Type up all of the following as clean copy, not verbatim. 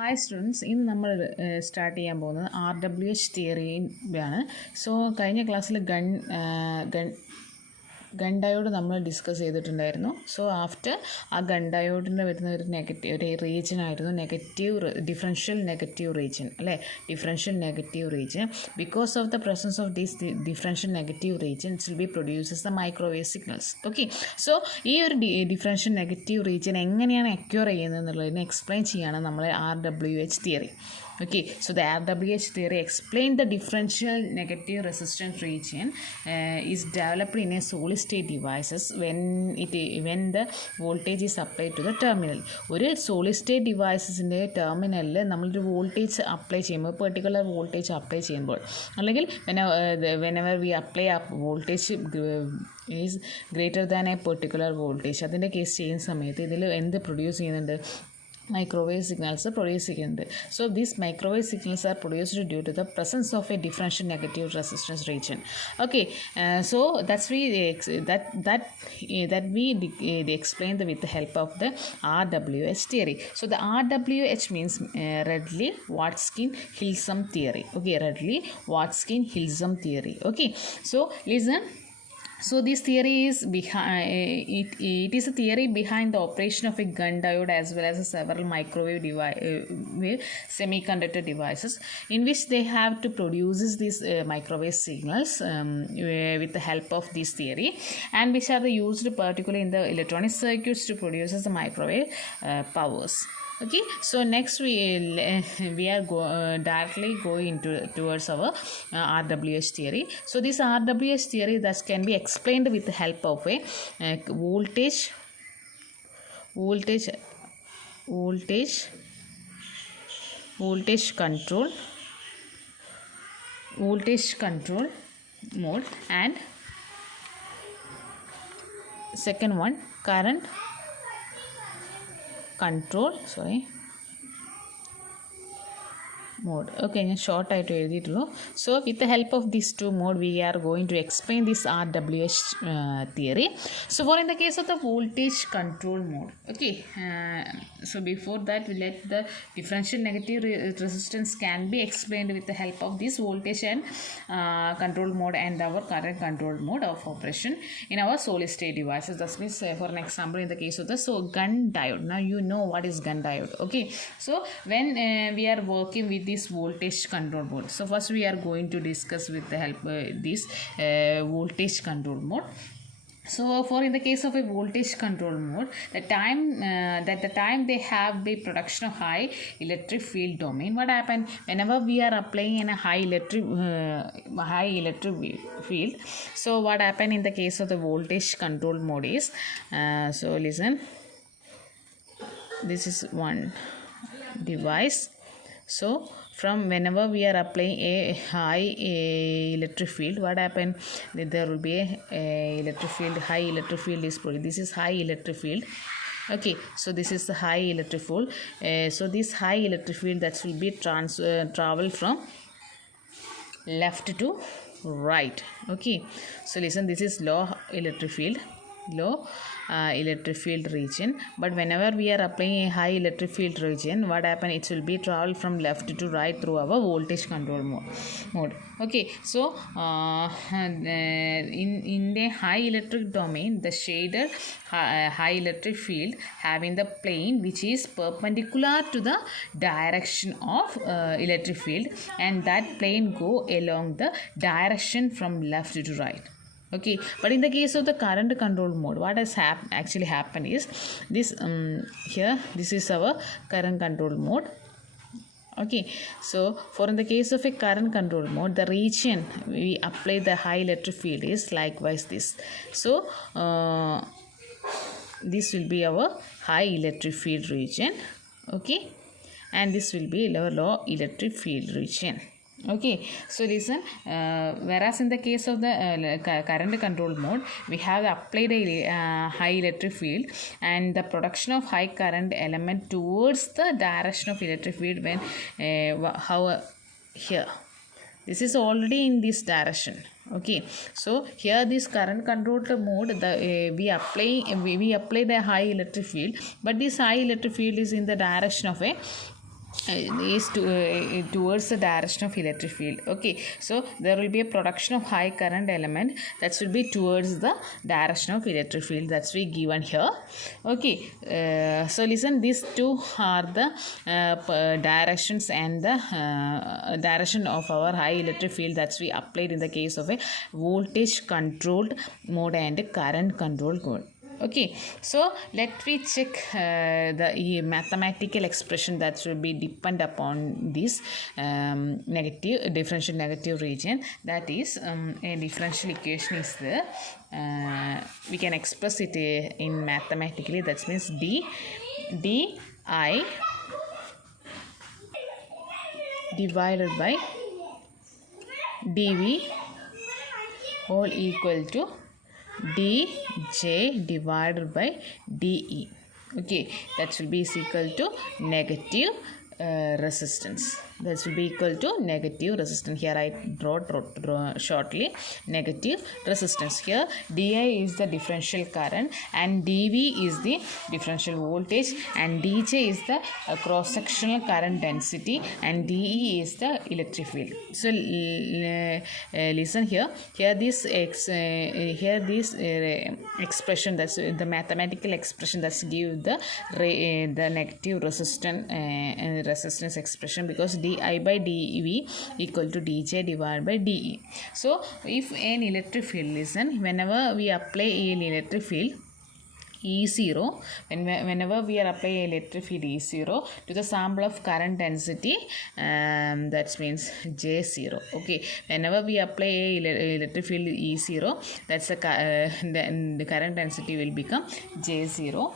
Hi students, ഇന്ന് നമ്മൾ സ്റ്റാർട്ട് ചെയ്യാൻ പോകുന്നത് RWH തിയറിയാണ്. സോ കഴിഞ്ഞ ക്ലാസ്സിൽ ഗൺ ഡയോഡ് നമ്മൾ ഡിസ്കസ് ചെയ്തിട്ടുണ്ടായിരുന്നു. സോ ആഫ്റ്റർ ആ ഗൺ ഡയോഡിൻ്റെ വരുന്ന ഒരു റീജിയൻ ആയിരുന്നു ഡിഫറൻഷ്യൽ നെഗറ്റീവ് റീജിയൻ അല്ലേ. Differential negative region, because of the presence of these differential negative region it will be produces the microwave signals. Okay, so ഈ ഒരു ഡിഫറൻഷ്യൽ നെഗറ്റീവ് റീജിയൻ എങ്ങനെയാണ് occur ചെയ്യുന്നത് എന്നുള്ളതിനെ എക്സ്പ്ലെയിൻ ചെയ്യാണ് നമ്മൾ RWH theory. Okay, so the RWH theory explained the differential negative resistance region is developed in a solid state devices when the voltage is applied to the terminal. ഒരു solid state deviceസിൻ്റെ ടെർമിനലിൽ നമ്മളൊരു voltage apply ചെയ്യുമ്പോൾ, particular voltage apply ചെയ്യുമ്പോൾ, അല്ലെങ്കിൽ whenever we apply a voltage is greater than a particular voltage, അതിൻ്റെ കേസ് ചെയ്യുന്ന സമയത്ത് ഇതിൽ എന്ത് പ്രൊഡ്യൂസ് ചെയ്യുന്നുണ്ട്? Microwave signals produce ചെയ്യുന്നുണ്ട്. So these microwave signals are produced due to the presence of a differential negative resistance region. Okay, so that's we explained with the help of the RWH theory. So the RWH means Radley-Watkins-Hillsum theory. Okay, Radley-Watkins-Hillsum theory. Okay, so listen. So this theory is it is a theory behind the operation of a gun diode as well as several microwave semiconductor devices in which they have to produce these microwave signals with the help of this theory, and which are used particularly in the electronic circuits to produce the microwave powers. Okay, so next we are directly going towards our RWH theory. So this RWH theory thus can be explained with the help of a voltage control mode, and second one current control mode. Okay, short ആയിട്ട് എഴുതിയിട്ടുള്ളൂ. So with the help of these two mode we are going to explain this RWH theory. So for in the case of the voltage control mode, okay, so before that we let the differential negative resistance can be explained with the help of this voltage and control mode and our current control mode of operation in our solid state devices. Thus means for an example in the case of the gun diode. Now you know what is gun diode. Okay, so when we are working with this voltage control mode, so first we are going to discuss with the help this voltage control mode. So for in the case of a voltage control mode, the time they have the production of high electric field domain, what happen whenever we are applying in a high electric field? So what happen in the case of the voltage control mode is, so listen, this is one device. So from whenever we are applying a high electric field, what happen? There will be a electric field, high electric field is produced. This is high electric field. Okay, so this is the high electric field. So this high electric field that will be travel from left to right. Okay, so listen, this is low electric field region, but whenever we are applying a high electric field region, what happen? It will be travel from left to right through our voltage control mode. Okay, so in the high electric domain, the shaded high electric field having the plane which is perpendicular to the direction of electric field, and that plane go along the direction from left to right. Okay, but in the case of the current control mode, what has actually happened is this here, this is our current control mode. Okay, so for in the case of a current control mode, the region we apply the high electric field is likewise this. So this will be our high electric field region. Okay, and this will be our low electric field region. Okay, so listen, whereas in the case of the current control mode, we have applied a high electric field and the production of high current element towards the direction of electric field when here this is already in this direction. Okay, so here this current controlled mode, we apply the high electric field, but this high electric field is in the direction of a is towards the direction of electric field. Okay, so there will be a production of high current element that will be towards the direction of electric field, that's we given here. Okay, so listen, these two are the directions and the direction of our high electric field that's we applied in the case of a voltage controlled mode and current controlled mode. Okay, so let me check the mathematical expression that will be depend upon this differential negative region. That is a differential equation is there. We can express it in mathematically. That means di divided by dv all equal to dj divided by de. Okay, that will be is equal to negative resistance. That will be equal to negative resistance. Here I draw shortly negative resistance. Here di is the differential current and dv is the differential voltage and dj is the cross sectional current density and de is the electric field. So listen here this expression, that's the mathematical expression that's give the negative resistance expression, because di by dv equal to dj divided by de. So if an electric field, listen, whenever we apply an electric field E0, whenever we are applying electric field E0 to the sample of current density, that means J0. Okay, whenever we apply electric field E0, that's the current density will become J0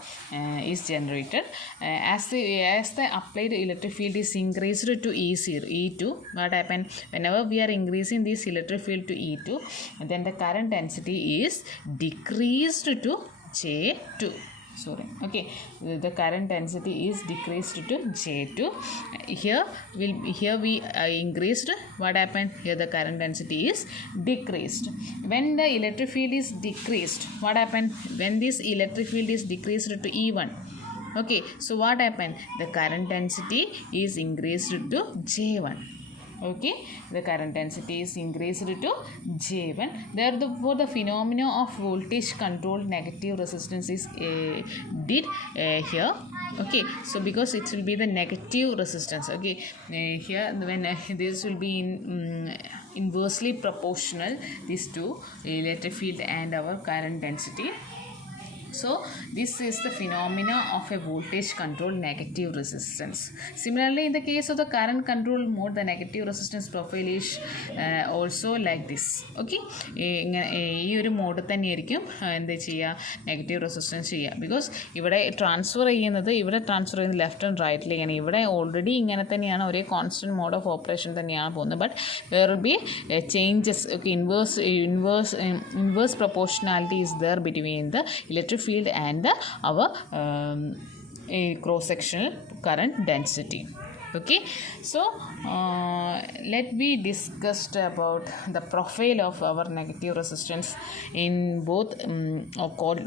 is generated. As the applied electric field is increased to E2, what happened? Whenever we are increasing this electric field to E2, then the current density is decreased to J2. Sorry. Okay, the current density is decreased to J2. Here we increased. What happened? Here the current density is decreased. When the electric field is decreased, what happened? When this electric field is decreased to E1, okay, so what happened? The current density is increased to J1. Okay, the current density is increased to J1. Therefore, the phenomena of voltage controlled negative resistance is did here. Okay, so because it will be the negative resistance. Okay, here when this will be inversely proportional, these two, electric field and our current density. So this is the phenomena of a voltage controlled negative resistance. Similarly, in the case of the current control mode, the negative resistance profile is also like this. Okay, ഈ ഒരു മോഡ് തന്നെയായിരിക്കും എന്ത് ചെയ്യുക, negative resistance ചെയ്യുക. ബിക്കോസ് ഇവിടെ ട്രാൻസ്ഫർ ചെയ്യുന്നത് left and റൈറ്റിലേക്കാണ്. ഇവിടെ ഓൾറെഡി ഇങ്ങനെ തന്നെയാണ്, ഒരേ കോൺസ്റ്റൻറ്റ് മോഡ് ഓഫ് ഓപ്പറേഷൻ തന്നെയാണ് പോകുന്നത്. But there will be changes. Okay, inverse proportionality is there between the electric field and our cross sectional current density. Okay, so let me discuss about the profile of our negative resistance in both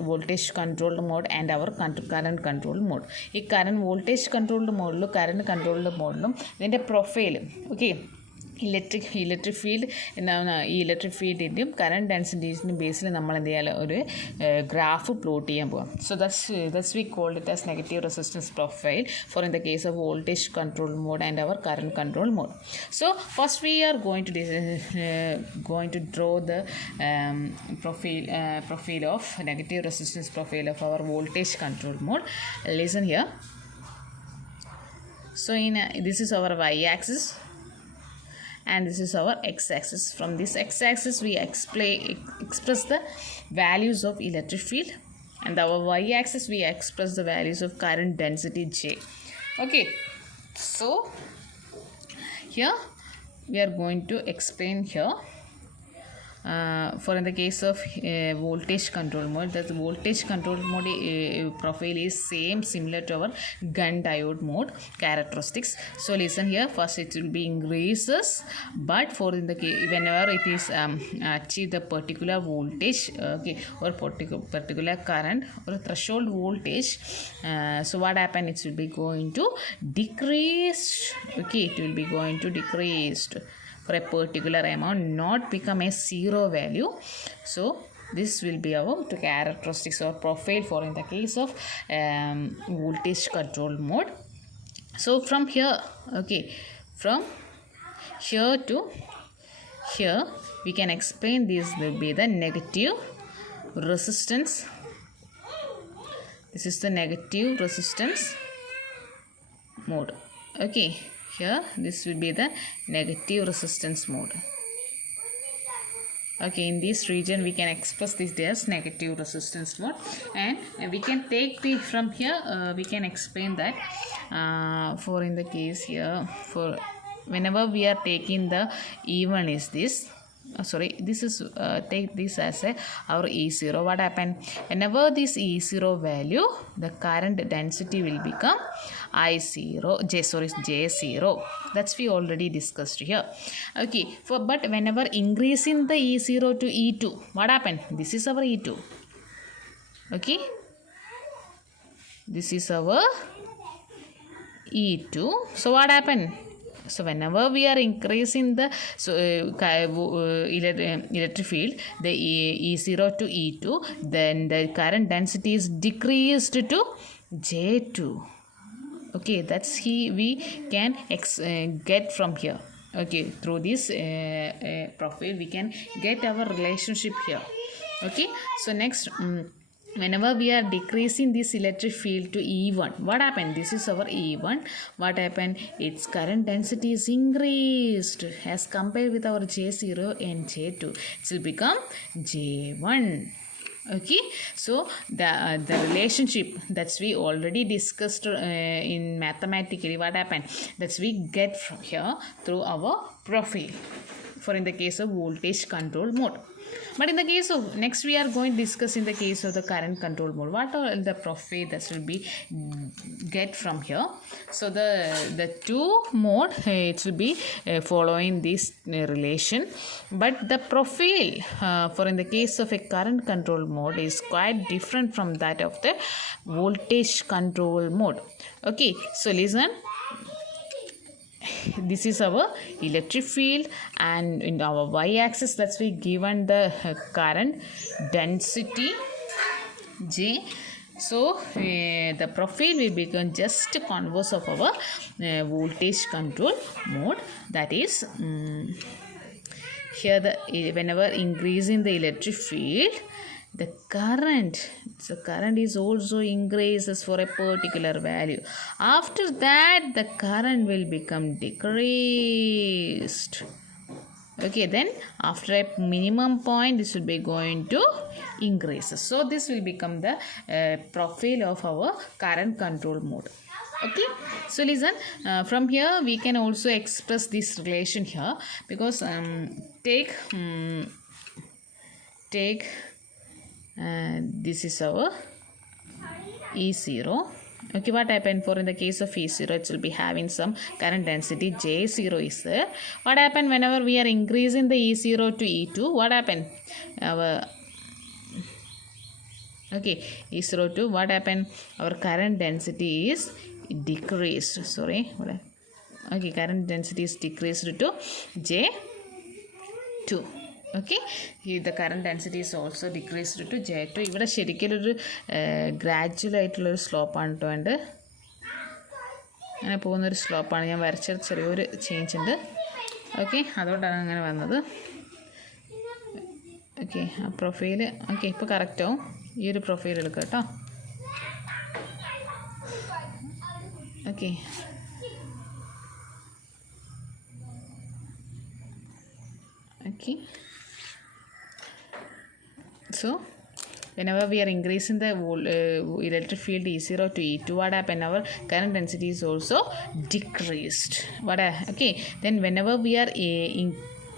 voltage controlled mode and our current controlled mode. ഈ current voltage controlled മോഡിലും current controlled മോഡിലും ഇതിൻ്റെ profile, okay, electric field എന്താണ്, ഈ ഇലക്ട്രിക് ഫീൽഡിൻ്റെയും കറണ്ട് ഡെൻസിറ്റീസിൻ്റെയും ബേസിൽ നമ്മൾ എന്ത് ചെയ്യാൻ ഒരു ഗ്രാഫ് പ്ലോട്ട് ചെയ്യാൻ പോകാം. So that's we called it as negative resistance profile for in the case of voltage control mode and our current control mode. So first we are going to draw the profile of negative resistance profile of our voltage control mode. Listen here. So this is our y-axis and this is our x-axis. From this x-axis we express the values of electric field, and our y-axis we express the values of current density J. Okay, so here we are going to explain here for in the case of voltage control mode, the voltage control mode profile is similar to our gun diode mode characteristics. So listen here, first it will be increases, but for in the case whenever it is achieve the particular voltage, okay, or particular current or threshold voltage, so what happen, it will be going to decrease. Okay, it will be going to decrease for a particular amount, not become a zero value. So this will be our characteristics or profile for in the case of voltage control mode. So from here, okay, from here to here we can explain this will be the negative resistance. This is the negative resistance mode. Okay, here this will be the negative resistance mode. Okay, in this region we can express this as negative resistance mode, and we can take the from here we can explain that for in the case here, for whenever we are taking the E1 is this, this is take this as our E0. What happened, whenever this E0 value, the current density will become J0. That's we already discussed here. Okay, but whenever increasing the E0 to E2, what happened, this is our E2. Okay, this is our E2. So what happened, so whenever we are increasing the electric field, the E0 to E2, then the current density is decreased to J2. Okay, that's we can get from here. Okay, through this profile we can get our relationship here. Okay, so next, whenever we are decreasing this electric field to E1, what happened, this is our E1, what happened, its current density is increased as compared with our J0 and J2, it will become J1. Okay, so the relationship that's we already discussed in mathematically, what happened, that's we get from here through our profile for in the case of voltage control mode. But in the case of next we are going to discuss in the case of the current control mode, what are the profile that will be get from here. So the two mode it will be following this relation, but the profile for in the case of a current control mode is quite different from that of the voltage control mode. Okay, so listen, this is our electric field, and in our y-axis that's we given the current density J. So the profile will become just converse of our voltage control mode, that is here the whenever increasing the electric field, the current is also increases for a particular value. After that the current will become decreased. Okay, then after a minimum point this will be going to increase. So this will become the profile of our current control mode. Okay, so listen, from here we can also express this relation here, because take this is our E0. Okay, what happened, for in the case of E0, it will be having some current density J0 is there. What happened, whenever we are increasing the E0 to E2, what happened, our okay, E0 to what happened, our current density is decreased. Okay, current density is decreased to J2. Okay, the current density is also decreased to J2. ഇവിടെ ശരിക്കും ഒരു ഗ്രാജുവൽ ആയിട്ടുള്ളൊരു സ്ലോപ്പാണ് കേട്ടോ, ഉണ്ട് അങ്ങനെ പോകുന്നൊരു സ്ലോപ്പാണ്. ഞാൻ വരച്ചത് ചെറിയൊരു ചേഞ്ച് ഉണ്ട്. ഓക്കെ, അതുകൊണ്ടാണ് അങ്ങനെ വന്നത്. ഓക്കെ, ആ പ്രൊഫൈൽ ഓക്കെ ഇപ്പോൾ കറക്റ്റാവും. ഈ ഒരു പ്രൊഫൈൽ എടുക്കുക കേട്ടോ. Okay, okay. So whenever we are increasing the electric field E0 to E2, what happen, our current density is also decreased. Okay, then whenever we are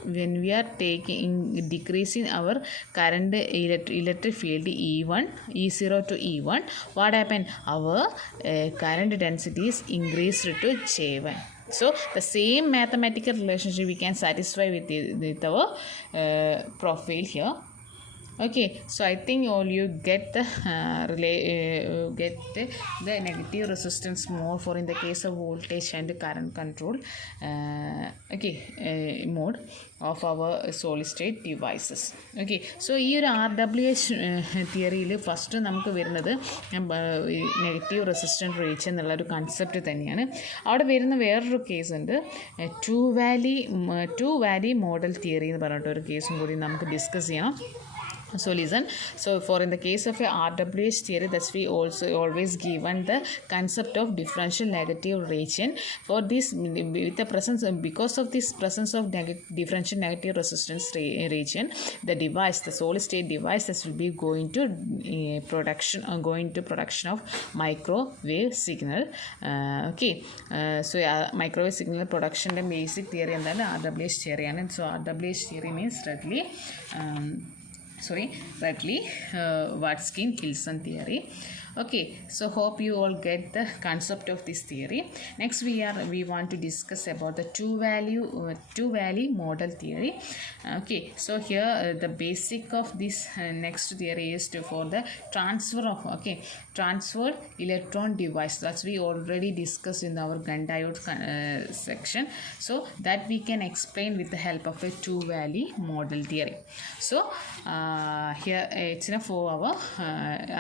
when we are decreasing our current electric field E1, E0 to E1, what happened? Our current density is increased to J1. So the same mathematical relationship we can satisfy with our profile here. Okay, so I think all you get the the negative resistance more for in the case of voltage and current control mode of our solid state devices. Okay, so ഈ ഒരു RWH തിയറിയിൽ ഫസ്റ്റ് നമുക്ക് വരുന്നത് negative resistant reach എന്നുള്ള ഒരു കൺസെപ്റ്റ് തന്നെയാണ്. അവിടെ വരുന്ന വേറൊരു കേസ് ഉണ്ട്, ടു വാലി മോഡൽ തിയറി എന്ന് പറഞ്ഞിട്ട് ഒരു കേസും കൂടി നമുക്ക് ഡിസ്കസ് ചെയ്യണം. So listen, so for in the case of a RWH theory, that's we also always given the concept of differential negative region. For this, with the presence, because of this presence of differential negative resistance region, the device, the solid state devices will be going to production of microwave signal. Microwave signal production the basic theory and then RWH theory, and so RWH theory means Watkins-Gilson theory. Okay, so hope you all get the concept of this theory. Next we want to discuss about the two valley model theory. Okay, so here the basic of this next theory is for the transferred electron device. That's we already discussed in our Gunn diode section. So that we can explain with the help of a two valley model theory. So here it's enough for our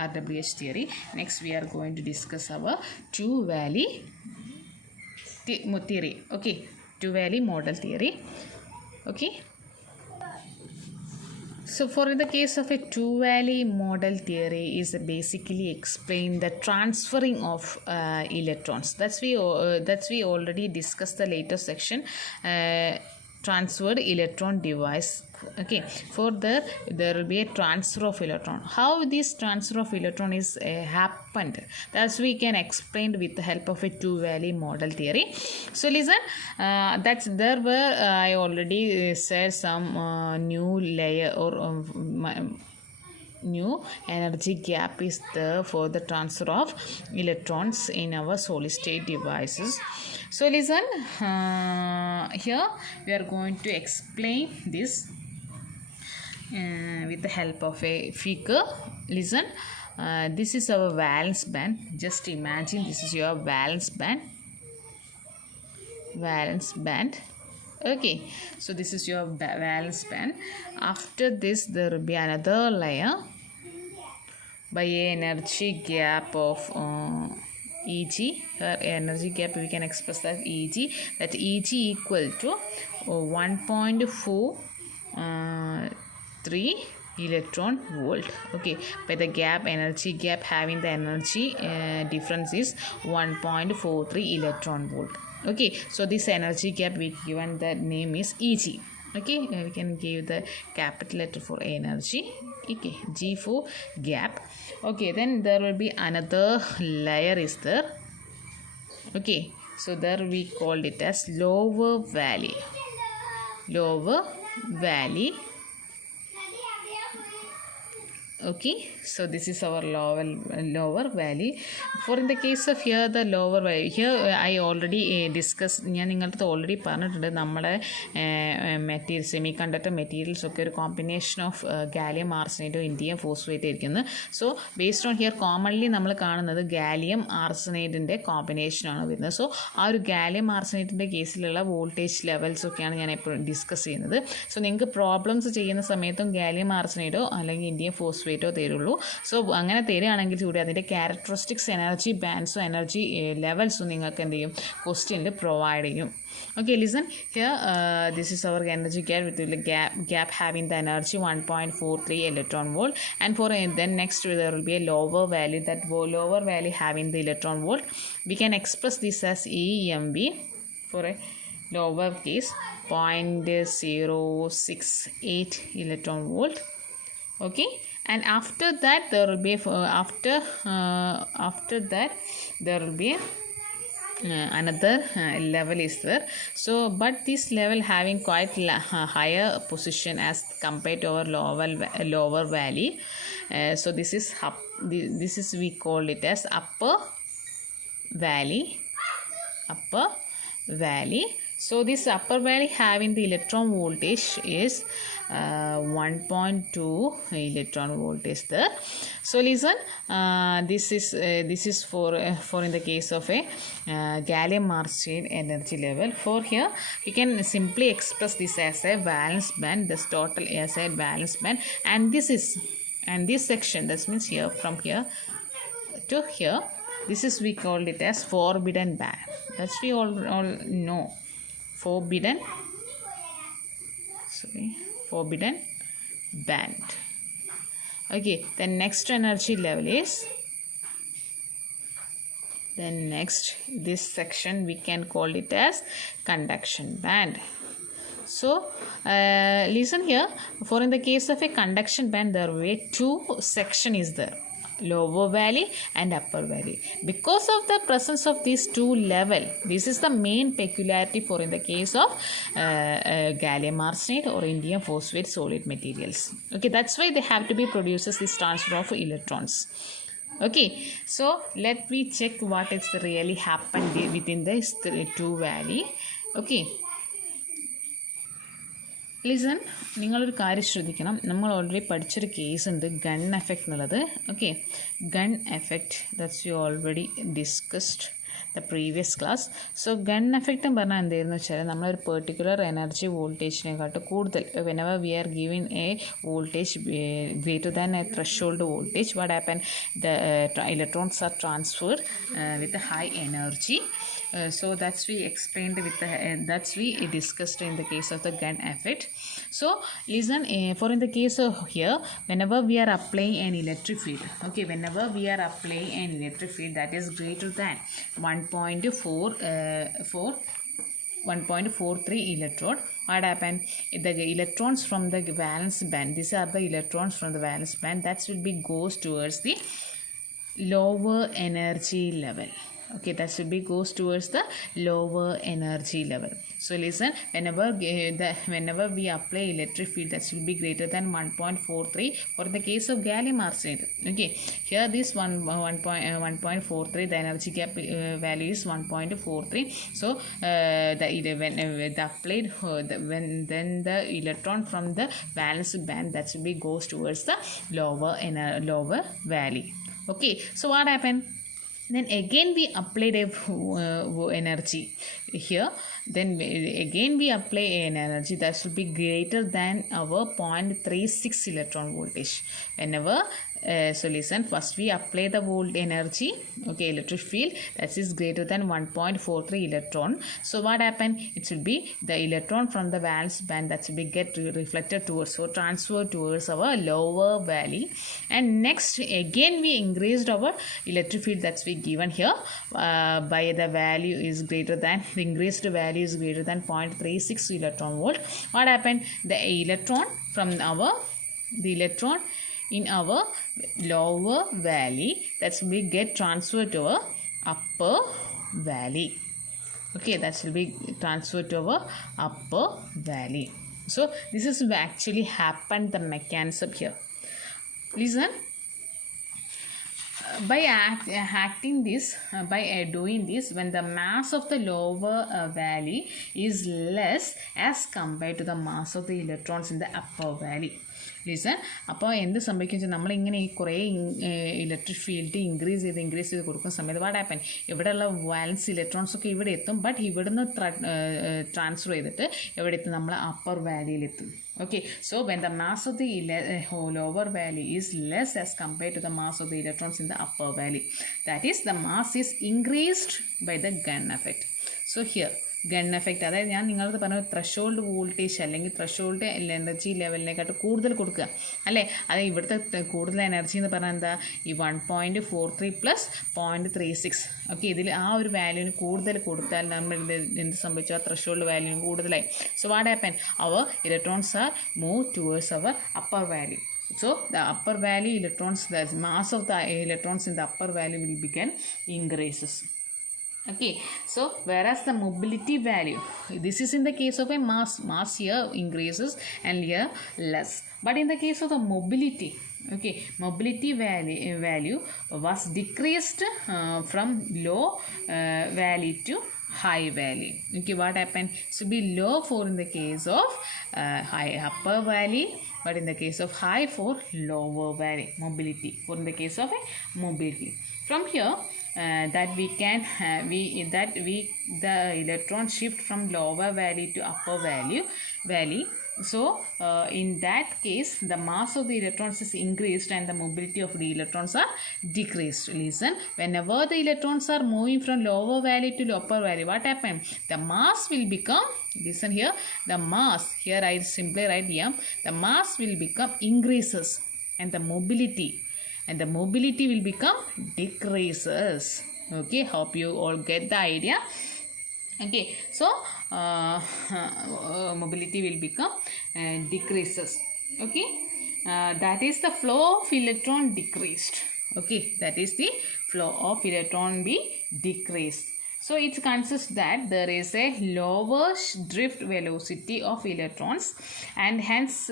RWH theory. Next we are going to discuss our two valley theory. Okay, two valley model theory. Okay, so for the case of a two valley model theory is basically explain the transferring of electrons. That's we already discussed the later section, transferred electron device. Okay, for there will be a transfer of electron. How this transfer of electron is happened, that's we can explain with the help of a two valley model theory. So listen, that's there were I already said some new layer or new energy gap is there for the transfer of electrons in our solid state devices. So listen, here we are going to explain this with the help of a figure. Listen, this is our valence band. Just imagine this is your valence band. Okay, so this is your valence band. After this there will be another layer by a energy gap of Eg. Energy gap we can express that Eg, that Eg equal to 1.43 electron volt. Okay, by the gap, energy gap having the energy difference is 1.43 electron volt. Okay, so this energy gap we given the name is Eg. Okay, we can give the capital letter for energy. Okay, G for gap. Okay, then there will be another layer is there. Okay, so there we called it as lower valley. Okay, so this is our lower valley. For in the case of here the lower valley, here I already discussed, ഞാൻ നിങ്ങളുടെ ഓൾറെഡി പറഞ്ഞിട്ടുണ്ട് നമ്മുടെ semi conductor materials ഒക്കെ ഒരു combination of gallium ആർസനൈഡോ ഇന്ഡിയം ഫോസ്ഫേറ്റ് ആയിരിക്കുന്നത്. So based on here commonly നമ്മൾ കാണുന്നത് ഗാലിയം ആർസനൈഡിൻ്റെ കോമ്പിനേഷനാണ് വരുന്നത്. സോ ആ ഒരു ഗാലിയം ആർസനൈഡിൻ്റെ കേസിലുള്ള വോൾട്ടേജ് ലെവൽസ് ഒക്കെയാണ് ഞാൻ എപ്പോഴും ഡിസ്കസ് ചെയ്യുന്നത്. സോ നിങ്ങൾക്ക് പ്രോബ്ലംസ് ചെയ്യുന്ന സമയത്തും ഗാലിയം ആർസനൈഡോ അല്ലെങ്കിൽ ഇന്ത്യൻ ഫോസ്ഫേറ്റോ തരുള്ളൂ. സോ അങ്ങനെ തരികയാണെങ്കിൽ കൂടി അതിൻ്റെ ക്യാരക്ടറിസ്റ്റിക്സ് എനർജി ബാൻഡ്സോ എനർജി ലെവൽസും നിങ്ങൾക്ക് എന്ത് ചെയ്യും, ക്വസ്റ്റ്യനിൽ പ്രൊവൈഡ് ചെയ്യും. Okay, listen here, this is our energy gap with the gap having the energy 1.43 electron volt, and for then next there will be a lower value, that lower value having the electron volt. We can express this as EMV for a lower case 0.068 electron volt. Okay, and after that there will be after that there will be another level is there. So but this level having quite higher position as compared to our lower valley. So this is this is we call it as upper valley. So this upper valley having the electron voltage is 1.2 electron voltage there. So listen, this is for in the case of a gallium arsenide energy level. For here you can simply express this as a valence band, this total as a valence band, and this section, that means here from here to here, this is we called it as forbidden band. That's we all know. Forbidden band. Okay, the next energy level is, this section we can call it as conduction band. So listen here, for in the case of a conduction band, there were two section is there, lower valley and upper valley. Because of the presence of these two level, this is the main peculiarity for in the case of gallium arsenide or indium phosphate solid materials. Okay, that's why they have to be produces this transfer of electrons. Okay, so let me check what is really happened within this two valley. Okay, listen, നിങ്ങളൊരു കാര്യം ശ്രദ്ധിക്കണം. നമ്മൾ already പഠിച്ചൊരു case ഉണ്ട്, Gunn effect എന്നുള്ളത്. Okay, Gunn effect that's you already discussed the previous class. So Gunn effect എന്ന് പറഞ്ഞാൽ എന്തായിരുന്നു വെച്ചാൽ, നമ്മളൊരു പെർട്ടിക്കുലർ എനർജി വോൾട്ടേജിനെക്കാട്ട് കൂടുതൽ whenever we are giving a voltage greater than a threshold voltage, what happen, the electrons are transferred with high energy. So that's we explained with the that's we discussed in the case of the gun effect. So listen, for in the case of here, whenever we are applying an electric field, okay, whenever we are applying an electric field that is greater than 1.43 electrode, what happen, the electrons from the valence band, these are the electrons from the valence band, that will be goes towards the lower energy level. Okay, that should be goes towards the lower energy level. So listen, whenever we apply electric field, that should be greater than 1.43 for the case of gallium arsenide. Okay, here this 1.43, the energy gap value is 1.43. So when the electron from the valence band, that should be goes towards the lower valley. Okay, so what happened? Then again we applied a energy here, then again we apply an energy that should be greater than our 0.36 electron voltage. Whenever so listen, first we apply the volt energy, okay, electric field that is greater than 1.43 electron. So what happened, it will be the electron from the valence band that will be get reflected towards or transferred towards our lower valley. And next again we increased our electric field that's we given here by the value is greater than, the increased value is greater than 0.36 electron volt. What happened, the electron in our lower valley, that's will get transferred to our upper valley. Okay, that will be transferred to our upper valley. So this is actually happened, the mechanism here. Listen, by acting this, by doing this, when the mass of the lower valley is less as compared to the mass of the electrons in the upper valley. Listen, അപ്പോൾ എന്ത് സംഭവിക്കും വെച്ചാൽ നമ്മളിങ്ങനെ ഈ കുറേ electric field increase ചെയ്ത് കൊടുക്കുന്ന സമയത്ത് വാട്ട് ഹാപ്പൻ, ഇവിടെയുള്ള വാലൻസ് ഇലക്ട്രോൺസ് ഒക്കെ ഇവിടെ എത്തും, ബട്ട് ഇവിടുന്ന് ട്രാൻസ്ഫർ ചെയ്തിട്ട് എവിടെ എത്തും, നമ്മൾ അപ്പർ വാലിയിലെത്തും. Okay, so when the mass of the lower valley is less as compared to the mass of the electrons in the upper valley, that is the mass is increased by the gun effect. So here gun effect, അതായത് ഞാൻ നിങ്ങളത് പറഞ്ഞ threshold voltage അല്ലെങ്കിൽ threshold energy ലെവലിനെക്കാട്ട് കൂടുതൽ കൊടുക്കുക അല്ലേ. അത് ഇവിടുത്തെ കൂടുതൽ എനർജി എന്ന് പറഞ്ഞാൽ എന്താ, ഈ 1.43 പ്ലസ് 0.36. ഓക്കെ, ഇതിൽ ആ ഒരു വാല്യൂവിന് കൂടുതൽ കൊടുത്താൽ നമ്മൾ എന്ത് സംഭവിച്ചു, ആ ത്രഷോൾഡ് വാല്യൂവിന് കൂടുതലായി. So what happen, our electrons are move towards our upper value. So the upper value electrons, the mass of the electrons in the upper value will begin increases. Okay, so whereas the mobility value, this is in the case of a mass here increases and here less, but in the case of the mobility, okay, mobility value was decreased from low value to high value. Okay, what happened? So be low for in the case of high upper value, but in the case of high for lower value mobility, for in the case of a mobility. From here that we can the electron shift from lower value to upper value. So in that case the mass of the electrons is increased and the mobility of the electrons are decreased. Listen, whenever the electrons are moving from lower value to upper value, what happened? The mass will become, listen here, the mass here I simply write here, the mass will become increases and the mobility will become decreases. Okay, hope you all get the idea. Okay, so mobility will become decreases. Okay, that is the flow of electron decreased. Okay, that is the flow of electron be decreased. So it consists that there is a lower drift velocity of electrons and hence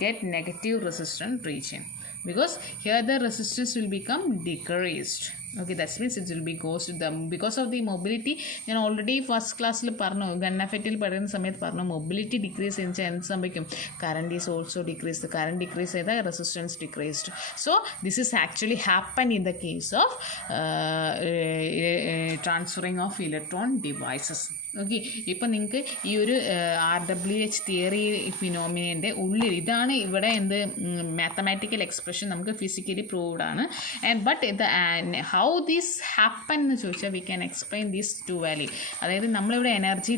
get negative resistance region, because here the resistance will become decreased. Okay, that means it will be goes to the, because of the mobility. ഞാൻ already first ക്ലാസ്സിൽ പറഞ്ഞു, ഗൺ എഫക്റ്റിൽ പഠിക്കുന്ന സമയത്ത് പറഞ്ഞു, mobility decrease ചെയ്യുന്ന എന്ത് സംഭവിക്കും? Current is also decreased. Current decrease ചെയ്താൽ resistance decreased. So this is actually happen in the case of transferring of electron devices. Okay, ഇപ്പം നിങ്ങൾക്ക് ഈ ഒരു RWH തിയറി ഫിനോമിനേൻ്റെ ഉള്ളിൽ ഇതാണ് ഇവിടെ എന്ത് മാത്തമാറ്റിക്കൽ എക്സ്പ്രഷൻ നമുക്ക് ഫിസിക്കലി പ്രൂവ്ഡ് ആണ്. And but the how this happen എന്ന് ചോദിച്ചാൽ we can explain this to value. അതായത് നമ്മളിവിടെ എനർജി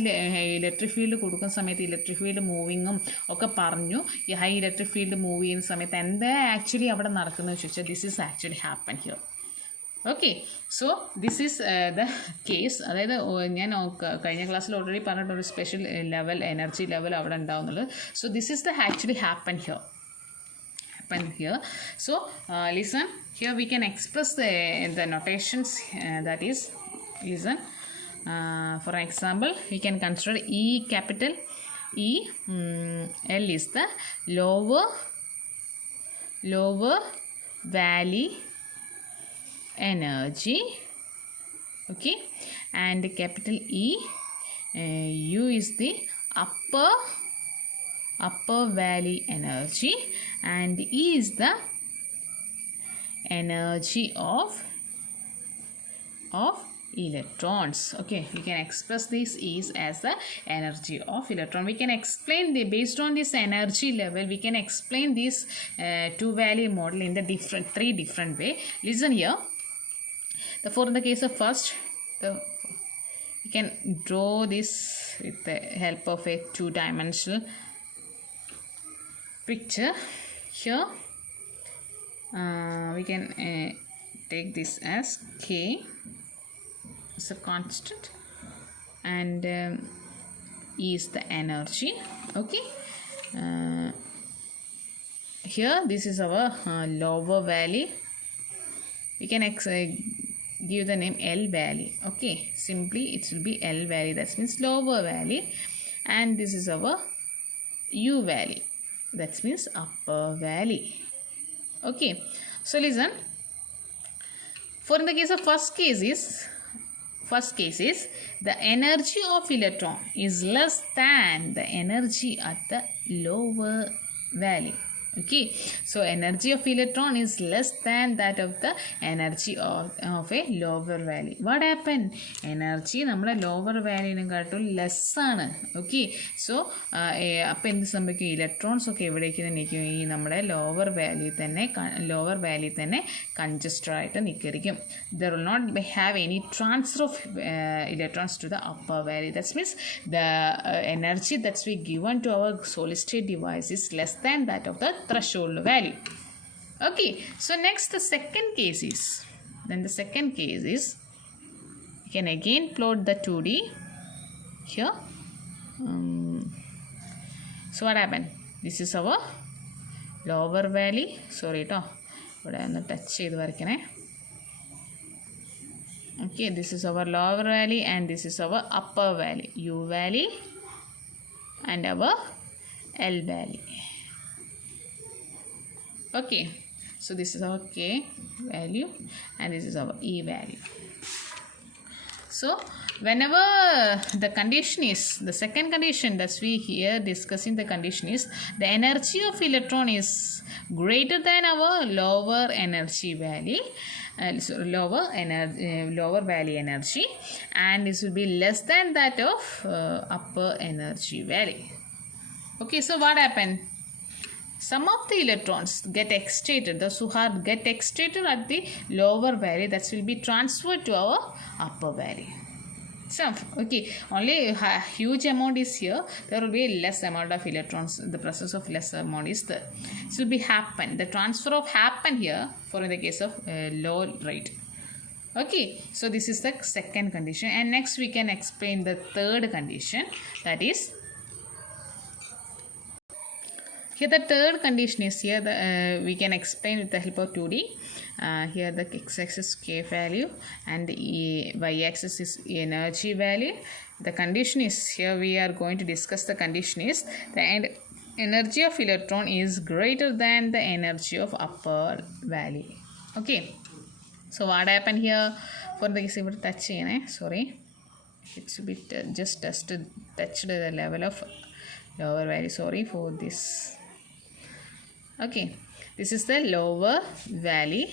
ഇലക്ട്രിക് ഫീൽഡ് കൊടുക്കുന്ന സമയത്ത് ഇലക്ട്രിക് ഫീൽഡ് മൂവിങ്ങും ഒക്കെ പറഞ്ഞു. ഈ ഹൈ ഇലക്ട്രിക് ഫീൽഡ് മൂവ് ചെയ്യുന്ന സമയത്ത് എന്താ ആക്ച്വലി അവിടെ നടക്കുന്നത് ചോദിച്ചാൽ this is actually happen here. Okay, so this is the case. അതായത് ഞാൻ കഴിഞ്ഞ ക്ലാസ്സിൽ ഓൾറെഡി പറഞ്ഞിട്ടൊരു സ്പെഷ്യൽ ലെവൽ എനർജി ലെവൽ അവിടെ ഉണ്ടാവുന്നുള്ളത്. So this is the actually happen here. So listen, here we can express the notations, that is, listen, for example we can consider E capital E. L is the lower valley energy. Okay, and capital E, U is the upper valley energy, and E is the energy of electrons. Okay, we can express this E's as the energy of electron. We can explain based on this energy level, we can explain this two valley model in the three different way. Listen here. For the case of first, we can draw this with the help of a two-dimensional picture. Here we can take this as K is a constant, and E is the energy. Okay, here this is our lower valley. We can give the name L valley. Okay, simply it will be L valley, that means lower valley, and this is our U valley, that means upper valley. Okay, so listen, for in the case of first case is the energy of electron is less than the energy at the lower valley. Okay, so energy of electron is less than that of the energy of a lower valley. What happened? Energy നമ്മുടെ lower വാല്യൂനെക്കാട്ടും ലെസ് ആണ്. Okay, so അപ്പോൾ എന്ത് സംഭവിക്കും? ഇലക്ട്രോൺസ് ഒക്കെ എവിടേക്ക് തന്നെ നിൽക്കും? ഈ നമ്മുടെ ലോവർ വാല്യൂ തന്നെ കൺജസ്റ്റഡ് ആയിട്ട് നിൽക്കും. There will not have any transfer of electrons to the upper valley. That means the energy that's we given to our solid state device is less than that of the threshold value. Okay, so next the second case is, you can again plot the 2D here. So what happened? This is our lower valley. Sorry to ഇവിടെ ഒന്ന് ടച്ച് ചെയ്ത് വരയ്ക്കണേ. Okay, this is our lower valley and this is our upper valley. U valley and our L valley. Okay, so this is our K value and this is our E value. So whenever the condition is, the second condition that we here discussing the condition is the energy of electron is greater than our lower energy valley, lower valley energy, and this will be less than that of upper energy valley. Okay, so what happened? Some of the electrons get excited, those who get excited at the lower valley, that will be transferred to our upper valley. So, okay, only a huge amount is here, there will be less amount of electrons, the presence of less amount is there. It will be happen, the transfer of happen here for in the case of low rate. Okay, so this is the second condition, and next we can explain the third condition, that is here the third condition is here we can explain with the help of 2D. Here the x-axis is K value and the y-axis is energy value. The condition is here we are going to discuss the condition is the energy of electron is greater than the energy of upper valley. Okay, so what happened here for the case of touch, sorry, it's a bit just touched the level of lower valley, sorry for this. Okay, this is the lower valley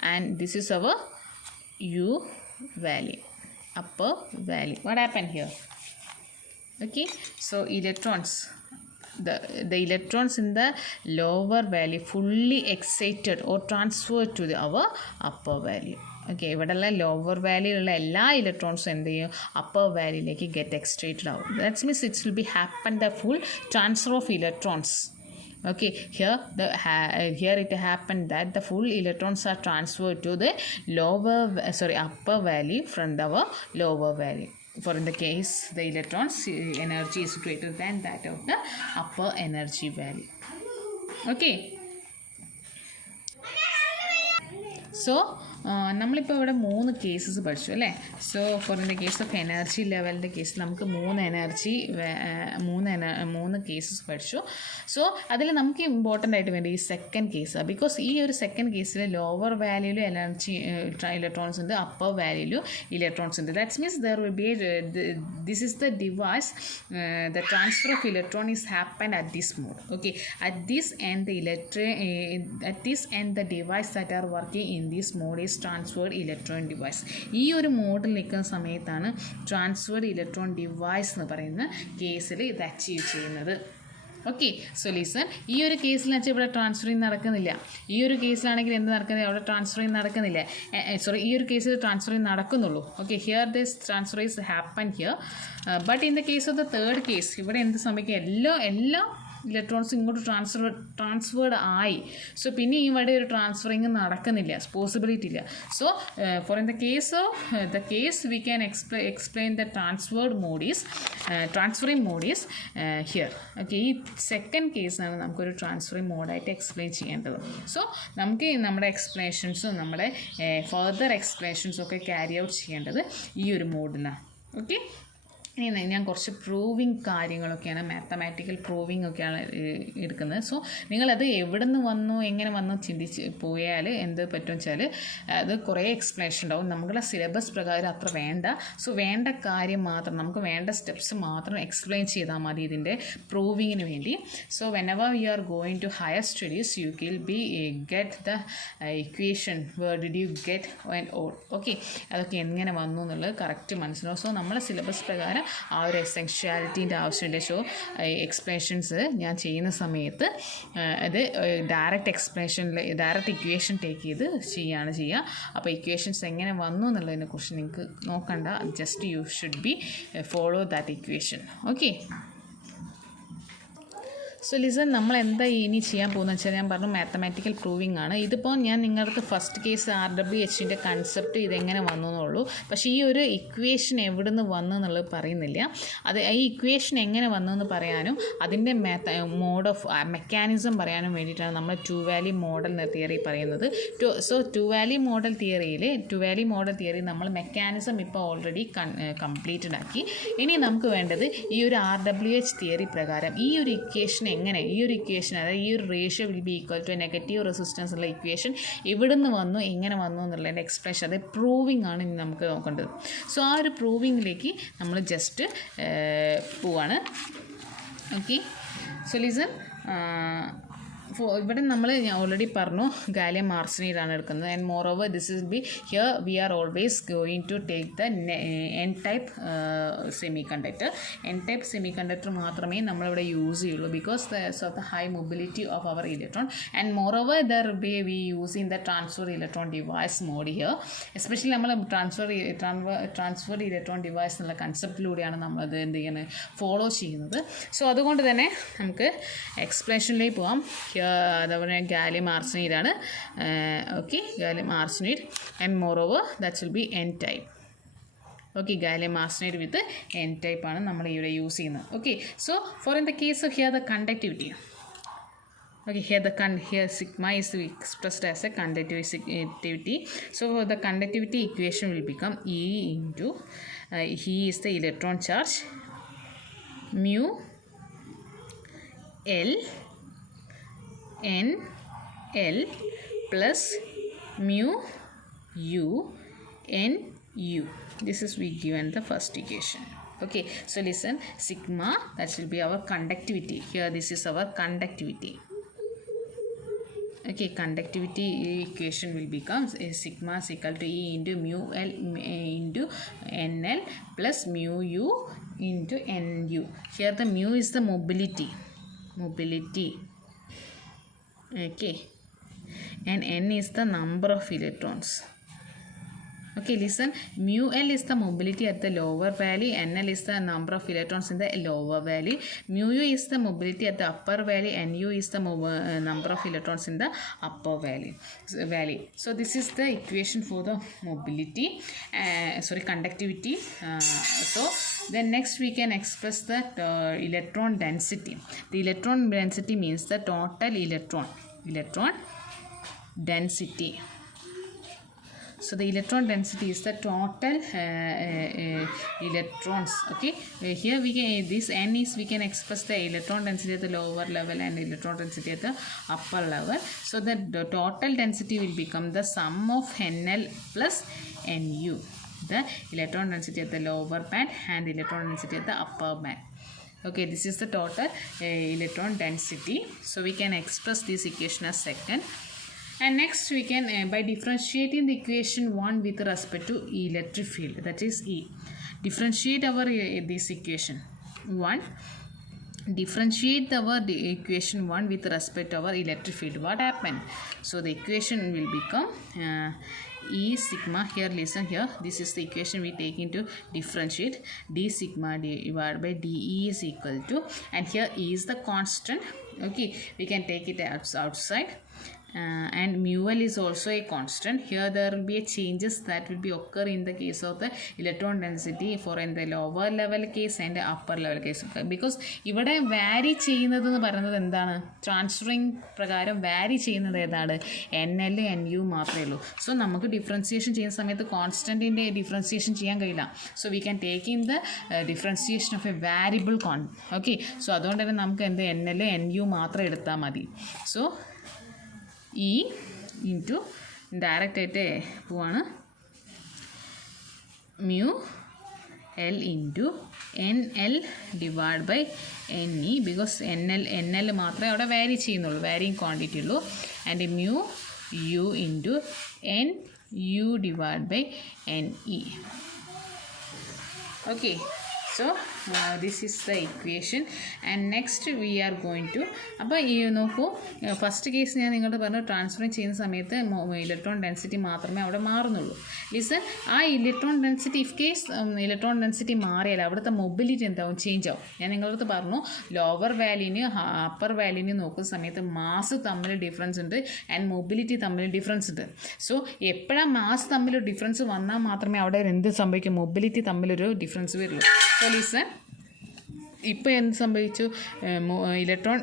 and this is our U valley, upper valley. What happened here? Okay, so electrons, the electrons in the lower valley fully excited or transferred to our upper valley. Okay, ഇവിടെയുള്ള ലോവർ വാല്യൂലുള്ള എല്ലാ ഇലക്ട്രോൺസും എന്ത് ചെയ്യും അപ്പർ വാല്യൂയിലേക്ക് ഗെറ്റ് എക്സ്ട്രേറ്റഡ് ആവും. That's means it's will be happen the full transfer of electrons. Okay, here it happened that the full electrons are transferred to the upper valley from our lower valley. For in the case the electrons energy is greater than that of the upper energy valley. Okay, so നമ്മളിപ്പോൾ ഇവിടെ 3 cases പഠിച്ചു അല്ലേ. So for in the case of energy ലെവലിൻ്റെ case നമുക്ക് 3 cases പഠിച്ചു. സോ അതിൽ നമുക്ക് ഇമ്പോർട്ടൻ്റ് ആയിട്ട് വേണ്ട ഈ സെക്കൻഡ് കേസ്, ബിക്കോസ് ഈ ഒരു സെക്കൻഡ് കേസിൽ ലോവർ വാല്യൂലും എനർജി ഇലക്ട്രോൺസ് ഉണ്ട്, അപ്പർ വാല്യൂലും ഇലക്ട്രോൺസ് ഉണ്ട്. That's means there will be this is the device, the transfer of electron is happen at this mode. Okay, at this end the device that are working in this mode is transferred electron device. ഈ ഒരു മോഡിൽ നിൽക്കുന്ന സമയത്താണ് transferred electron device എന്ന് പറയുന്ന കേസിൽ ഇത് അച്ചീവ് ചെയ്യുന്നത്. ഓക്കെ, സോ ലിസൺ, ഈ ഒരു കേസിൽ വെച്ചാൽ ഇവിടെ ട്രാൻസ്ഫറിങ് നടക്കുന്നില്ല. ഈ ഒരു കേസിലാണെങ്കിൽ എന്ത് നടക്കുന്നില്ല, അവിടെ ട്രാൻസ്ഫറിങ് നടക്കുന്നില്ല. സോറി, ഈ ഒരു കേസിൽ ട്രാൻസ്ഫറിങ് നടക്കുന്നുള്ളൂ. Okay, here this transfer is happen here. But in the case of the third case ഇവിടെ എന്ത് സംഭവിക്കുക, എല്ലാം ഇലക്ട്രോൺസ് ഇങ്ങോട്ട് ട്രാൻസ്ഫേർഡ് ആയി. സോ പിന്നെ ഇവിടെ ഒരു ട്രാൻസ്ഫറിങ് നടക്കുന്നില്ല, പോസിബിലിറ്റി ഇല്ല. So for in the case of the case we can explain the transferring mode is here. Okay, ഈ സെക്കൻഡ് കേസാണ് നമുക്കൊരു ട്രാൻസ്ഫറിങ് മോഡായിട്ട് എക്സ്പ്ലെയിൻ ചെയ്യേണ്ടത്. സോ നമുക്ക് നമ്മുടെ എക്സ്പ്ലനേഷൻസും നമ്മുടെ ഫർദർ എക്സ്പ്ലനേഷൻസും ഒക്കെ ക്യാരി ഔട്ട് ചെയ്യേണ്ടത് ഈ ഒരു മോഡിലാണ്. ഓക്കെ, ഇനി ഞാൻ കുറച്ച് പ്രൂവിങ് കാര്യങ്ങളൊക്കെയാണ്, മാത്തമാറ്റിക്കൽ പ്രൂവിങ് ഒക്കെയാണ് എടുക്കുന്നത്. സോ നിങ്ങളത് എവിടെ നിന്ന് വന്നു എങ്ങനെ വന്നു ചിന്തിച്ച് പോയാൽ എന്ത് പറ്റും വെച്ചാൽ അത് കുറേ എക്സ്പ്ലനേഷൻ ഉണ്ടാവും. നമ്മുടെ സിലബസ് പ്രകാരം അത്ര വേണ്ട. സോ വേണ്ട കാര്യം മാത്രം, നമുക്ക് വേണ്ട സ്റ്റെപ്സ് മാത്രം എക്സ്പ്ലെയിൻ ചെയ്താൽ മതി ഇതിൻ്റെ പ്രൂവിങ്ങിന് വേണ്ടി. So whenever you are going to higher studies you will be get the equation where did you get and all. Okay, അതൊക്കെ എങ്ങനെ വന്നു എന്നുള്ളത് കറക്റ്റ് മനസ്സിലാവും. സോ നമ്മളെ സിലബസ് പ്രകാരം ആ ഒരു എസെൻഷ്യാലിറ്റീൻ്റെ ആവശ്യമില്ല. സോ എക്സ്പ്ലനേഷൻസ് ഞാൻ ചെയ്യുന്ന സമയത്ത് അത് ഡയറക്റ്റ് ഇക്വേഷൻ ടേക്ക് ചെയ്ത് ചെയ്യുക. അപ്പോൾ ഇക്വേഷൻസ് എങ്ങനെ വന്നു എന്നുള്ളതിനെക്കുറിച്ച് നിങ്ങൾക്ക് നോക്കണ്ട, just you should be follow that equation. Okay, so listen, നമ്മൾ എന്താ ഇനി ചെയ്യാൻ പോകുന്നത് വെച്ചാൽ ഞാൻ പറഞ്ഞു മാത്തമാറ്റിക്കൽ പ്രൂവിംഗ് ആണ്. ഇതിപ്പോൾ ഞാൻ നിങ്ങൾക്ക് ഫസ്റ്റ് കേസ് RWHൻ്റെ കൺസെപ്റ്റ് ഇതെങ്ങനെ വന്നു എന്നുള്ളൂ. പക്ഷേ ഈ ഒരു ഇക്വേഷൻ എവിടെ നിന്ന് വന്നു എന്നുള്ളത് പറയുന്നില്ല. അത് ഈ ഇക്വേഷൻ എങ്ങനെ വന്നു എന്ന് പറയാനും അതിൻ്റെ മോഡ് ഓഫ് മെക്കാനിസം പറയാനും വേണ്ടിയിട്ടാണ് നമ്മൾ ടു വാല്യൂ മോഡൽ തിയറി പറയുന്നത്. So two value model theory നമ്മൾ മെക്കാനിസം ഇപ്പോൾ ഓൾറെഡി കംപ്ലീറ്റഡ് ആക്കി. ഇനി നമുക്ക് വേണ്ടത് ഈ ഒരു RWH തിയറി പ്രകാരം ഈ ഒരു ഇക്വേഷൻ അതായത് ഈ ഒരു ratio will be equal to negative resistance ഉള്ള ഇക്വേഷൻ എവിടെ നിന്ന് വന്നു, എങ്ങനെ വന്നു എന്നുള്ളതിൻ്റെ എക്സ്പ്രഷൻ, അത് പ്രൂവിംഗ് ആണ് ഇനി നമുക്ക് നോക്കേണ്ടത്. സോ ആ ഒരു പ്രൂവിങ്ങിലേക്ക് നമ്മൾ ജസ്റ്റ് പോവാണ്. ഓക്കെ, സോ ലിസൺ, ഇവിടെ നമ്മൾ ഞാൻ ഓൾറെഡി പറഞ്ഞു ഗാലിയം ആർസനൈഡ് ആണ് എടുക്കുന്നത്. And more over this is be here we are always going to take the N type semiconductor മാത്രമേ നമ്മളിവിടെ യൂസ് ചെയ്യുള്ളൂ because of the high mobility of our electron. And more over there be we using the transfer electron device mode here. Especially നമ്മൾ transfer electron device എന്നുള്ള കൺസെപ്റ്റിലൂടെയാണ് നമ്മളത് എന്ത് ചെയ്യുന്നത്, ഫോളോ ചെയ്യുന്നത്. സോ അതുകൊണ്ട് തന്നെ നമുക്ക് എക്സ്പ്ലനേഷനിലേക്ക് പോകാം. അതുപോലെ ഗാലിയം ആർസനൈഡ് ആണ്. Okay, gallium arsenide and more over that will be N type. Okay, gallium arsenide with N type ആണ് നമ്മൾ ഇവിടെ യൂസ് ചെയ്യുന്നത്. Okay, so for in the case of here the conductivity. Okay, here sigma is expressed as a conductivity. So the conductivity equation will become E into he is the electron charge, mu L N L plus mu U N U. This is we given the first equation. Okay, so listen, sigma, that will be our conductivity. Here this is our conductivity. Okay, conductivity equation will become sigma is equal to E into mu L into NL plus mu U into NU. Here the mu is the mobility. Okay, and N is the number of electrons. Okay, listen, mu L is the mobility at the lower value, NL is the number of electrons in the lower value, mu U is the mobility at the upper value, NU is the number of electrons in the upper value. So this is the equation for the mobility, conductivity. So then next we can express the electron density. The electron density means the total electron density. So the electron density is the total electrons. Okay, here we can, this N is, we can express the electron density at the lower level and electron density at the upper level. So the total density will become the sum of NL plus NU, the electron density at the lower band and electron density at the upper band. Okay, this is the total electron density. So we can express this equation as second. And next we can by differentiating the equation 1 with respect to electric field, that is E. Differentiate our this equation 1. Differentiate our equation 1 with respect to our electric field. What happened? So the equation will become E sigma. Here listen, here this is the equation we take into differentiate. D sigma divided by dE is equal to, and here E is the constant. Okay, we can take it outside. And mu L is also a constant. Here there will be a changes that will be occur in the case of the electron density for in the lower level case and the upper level case, because ഇവിടെ വാരി ചെയ്യുന്നത് എന്ന് പറയുന്നത് എന്താണ്, ട്രാൻസ്ഫറിങ് പ്രകാരം വാരി ചെയ്യുന്നത് ഏതാണ്, NL NU മാത്രമേ ഉള്ളൂ. സോ നമുക്ക് ഡിഫറൻസിയേഷൻ ചെയ്യുന്ന സമയത്ത് കോൺസ്റ്റൻറ്റിൻ്റെ ഡിഫറൻസിയേഷൻ ചെയ്യാൻ കഴിയില്ല. So we can take in the differentiation of A variable okay. So അതുകൊണ്ട് തന്നെ നമുക്ക് എന്ത് NL NU മാത്രം എടുത്താൽ മതി. സോ E into ഡയറക്റ്റ് ആയിട്ട് പോവാണ് mu L into NL divided by NE, because NL മാത്രമേ അവിടെ വാരി ചെയ്യുന്നുള്ളൂ, വാരിങ് ക്വാണ്ടിറ്റി ഉള്ളൂ. And mu U into NU divided by NE. Okay, So this is the equation, and next we are going to അപ്പോൾ ഈ നോക്കൂ, first case ഞാൻ നിങ്ങളോട് പറഞ്ഞു ട്രാൻസ്ഫറിങ് ചെയ്യുന്ന സമയത്ത് ഇലക്ട്രോൺ ഡെൻസിറ്റി മാത്രമേ അവിടെ മാറുന്നുള്ളൂ. ലിസൺ, ആ electron density if case electron density മാറിയാൽ അവിടുത്തെ മൊബിലിറ്റി എന്താവും, ചേഞ്ച് ആവും. ഞാൻ നിങ്ങളടുത്ത് പറഞ്ഞു ലോവർ വാല്യൂന് അപ്പർ വാല്യൂന് നോക്കുന്ന സമയത്ത് മാസ് തമ്മിൽ ഡിഫറൻസ് ഉണ്ട് ആൻഡ് മൊബിലിറ്റി തമ്മിൽ ഡിഫറൻസ് ഉണ്ട്. സോ എപ്പോഴാണ് മാസ് തമ്മിൽ ഡിഫറൻസ് വന്നാൽ മാത്രമേ അവിടെ എന്ത് സംഭവിക്കും, മൊബിലിറ്റി തമ്മിലൊരു ഡിഫറൻസ് വരുള്ളൂ. സോ ലിസൺ, ഇപ്പോൾ എന്ത് സംഭവിച്ചു, ഇലക്ട്രോൺ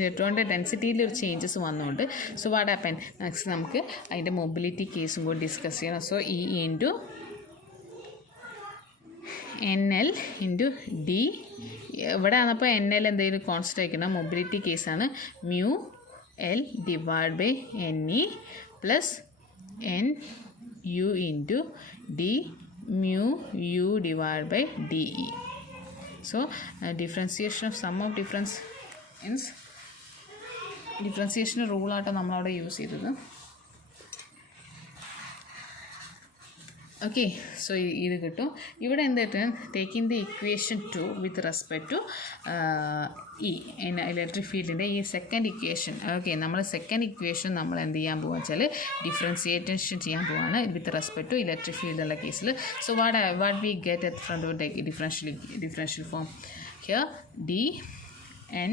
ഇലക്ട്രോണിൻ്റെ ഡെൻസിറ്റിയിൽ ഒരു ചേഞ്ചസ് വന്നുകൊണ്ട്. സോ വാട്ട് ഹാപ്പൻ, നെക്സ്റ്റ് നമുക്ക് അതിൻ്റെ മൊബിലിറ്റി കേസും കൂടി ഡിസ്കസ് ചെയ്യണം. So E into NL into D, ഇവിടെ ആണപ്പോൾ NL എന്തെങ്കിലും കോൺസ്റ്റൻ്റ് ആയിരിക്കണം, മൊബിലിറ്റി കേസാണ്. Mu L divide by NE plus NU into D mu u divided by dE. So differentiation of sum of difference means differentiation rule ആട്ടോ നമ്മളവിടെ യൂസ് ചെയ്തത്. Okay, so ഇത് കിട്ടും. ഇവിടെ എന്തായിട്ട് taking the equation 2 with respect to electric ഫീൽഡിൻ്റെ ഈ second equation. Okay, നമ്മൾ സെക്കൻഡ് ഇക്വേഷൻ നമ്മൾ എന്ത് ചെയ്യാൻ പോകുക വെച്ചാൽ ഡിഫറൻസിയേഷൻ ചെയ്യാൻ പോവാണ് with respect to electric field ഉള്ള കേസിൽ. So what we get at from the differential form here D N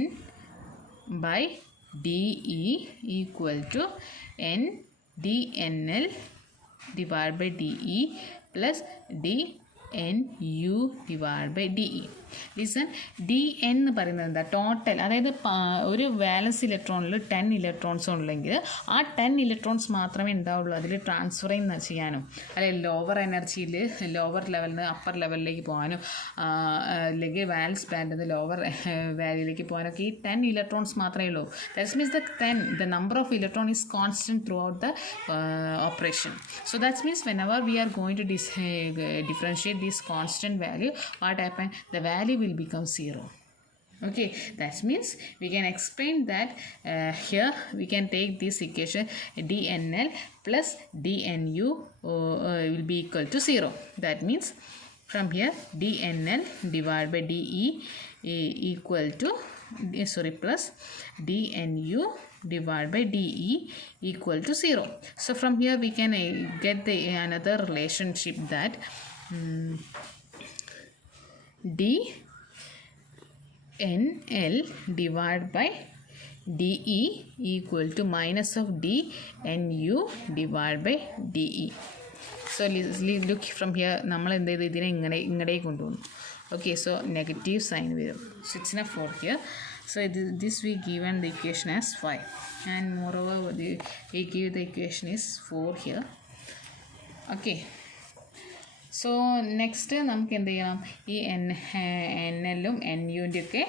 by D E equal to N D N L divided by DE plus DNU divided by DE. Listen, DN എന്ന് പറയുന്നത് എന്താ, ടോട്ടൽ. അതായത് ഒരു വാലൻസ് ഇലക്ട്രോണിൽ 10 ഇലക്ട്രോൺസ് ഉണ്ടെങ്കിൽ ആ 10 ഇലക്ട്രോൺസ് മാത്രമേ ഉണ്ടാവുള്ളൂ അതിൽ ട്രാൻസ്ഫറിങ് ചെയ്യാനും, അല്ലെങ്കിൽ ലോവർ എനർജിയിൽ ലോവർ ലെവലിൽ നിന്ന് അപ്പർ ലെവലിലേക്ക് പോകാനും, അല്ലെങ്കിൽ വാലൻസ് ബാൻഡിൽ നിന്ന് ലോവർ വാല്യൂയിലേക്ക് പോകാനൊക്കെ ഈ 10 ഇലക്ട്രോൺസ് മാത്രമേ ഉള്ളൂ. That means the number of electron is constant throughout the operation. So that means whenever we are going to differentiate this constant value, what happen, the value will become 0. Okay, that means we can explain that here we can take this equation dnl plus dnu will be equal to 0. That means from here dnl divided by de equal to plus dnu divided by de equal to 0. So from here we can get the another relationship that dnl divided by de equal to minus of dnu divided by de. So look from here, നമ്മൾ എന്ത് ചെയ്ത് ഇതിനെ ഇങ്ങടെ കൊണ്ടുവന്നു. Okay, so negative sign വരും. So it's not 4 here. So this we given the equation as 5, and moreover we give the equation is 4 here. Okay, so next നമുക്ക് എന്ത് ചെയ്യണം, ഈ NLും NUൻ്റെ ഒക്കെ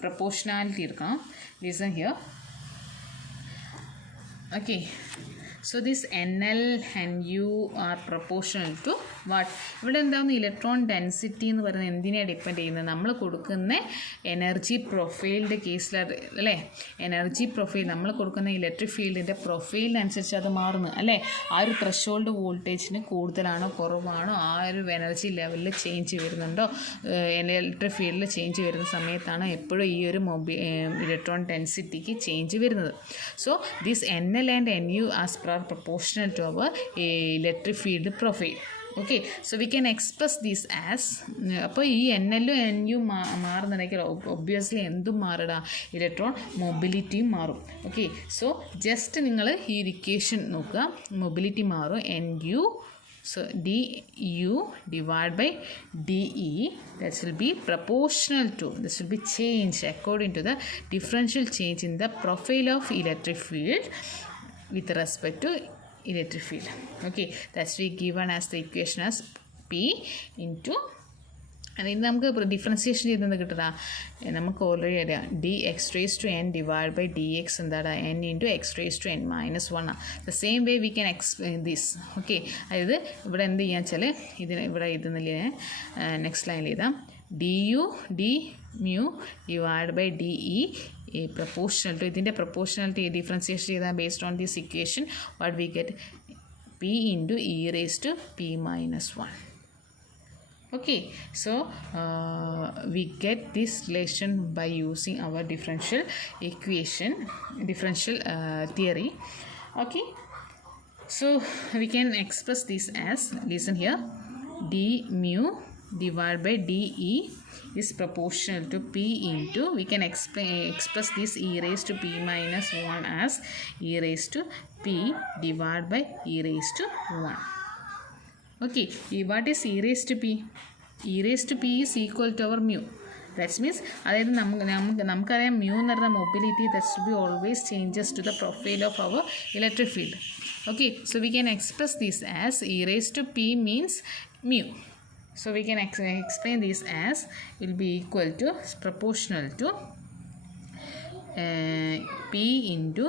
പ്രൊപ്പോർഷണാലിറ്റി എടുക്കണം. Listen here. Okay, so this NL and U are proportional to what? ഇവിടെ എന്താകുന്നു, ഇലക്ട്രോൺ ഡെൻസിറ്റി എന്ന് പറയുന്നത് എന്തിനെയാണ് ഡിപ്പെൻഡ് ചെയ്യുന്നത്, നമ്മൾ കൊടുക്കുന്ന എനർജി പ്രൊഫൈലിൻ്റെ കേസിലാണ് അല്ലേ. എനർജി പ്രൊഫൈൽ നമ്മൾ കൊടുക്കുന്ന ഇലക്ട്രിക് ഫീൽഡിൻ്റെ പ്രൊഫൈലിനനുസരിച്ച് അത് മാറുന്നു അല്ലേ. ആ ഒരു ത്രഷോൾഡ് വോൾട്ടേജിന് കൂടുതലാണോ കുറവാണോ, ആ ഒരു എനർജി ലെവലിൽ ചേഞ്ച് വരുന്നുണ്ടോ, ഇലക്ട്രിക് ഫീൽഡിൽ ചേഞ്ച് വരുന്ന സമയത്താണ് എപ്പോഴും ഈ ഒരു ഇലക്ട്രോൺ ഡെൻസിറ്റിക്ക് ചേഞ്ച് വരുന്നത്. So this NL and NU as proportional to our electric field profile. Okay, so we can express this as, അപ്പോൾ ഈ NLും NU മാറുന്നുണ്ടെങ്കിൽ ഒബ്വിയസ്ലി എന്തും മാറിടാം, ഇലക്ട്രോൺ മൊബിലിറ്റിയും മാറും. ഓക്കെ, സോ ജസ്റ്റ് നിങ്ങൾ ഈ ഇക്വേഷൻ നോക്കുക, മൊബിലിറ്റി മാറും, NU, so du divided by de, that will be proportional to, this will be changed according to the differential change in the profile of electric field with respect to electric field. Okay, that's we given as the equation as P into, and ഇത് നമുക്ക് ഡിഫറൻസിയേഷൻ ചെയ്തെന്ന് കിട്ടുക, നമുക്ക് ഓൾറെഡി അറിയാം dx⁻n divided by dx എന്താണ്, n into x⁻n−1 ആണ്. The same way we can explain this. Okay, അതായത് ഇവിടെ എന്ത് ചെയ്യാന്ന് വെച്ചാൽ ഇതിന് ഇവിടെ ഇതെന്നില്ല, നെക്സ്റ്റ് ലൈനിൽ എഴുതാം du dmu divided by de proportional to, ഇതിൻ്റെ പ്രൊപ്പോർഷണാലിറ്റി ഡിഫറൻസിയേഷൻ ചെയ്താൽ based on this equation what we get, p into e raised to p-1. Okay, so we get this relation by using our differential equation, differential theory. Okay, so we can express this as, listen here, d mu divided by de is proportional to p into, we can express this e raised to p minus 1 as e raised to p divided by e raised to 1. Okay, what is e raised to p? E raised to p is equal to our mu. That means അതായത് നമുക്കറിയാം mu എന്ന് പറഞ്ഞ mobility that should be always changes to the profile of our electric field. Okay, so we can express this as e raised to p means mu. So we can explain this as will be equal to proportional to p into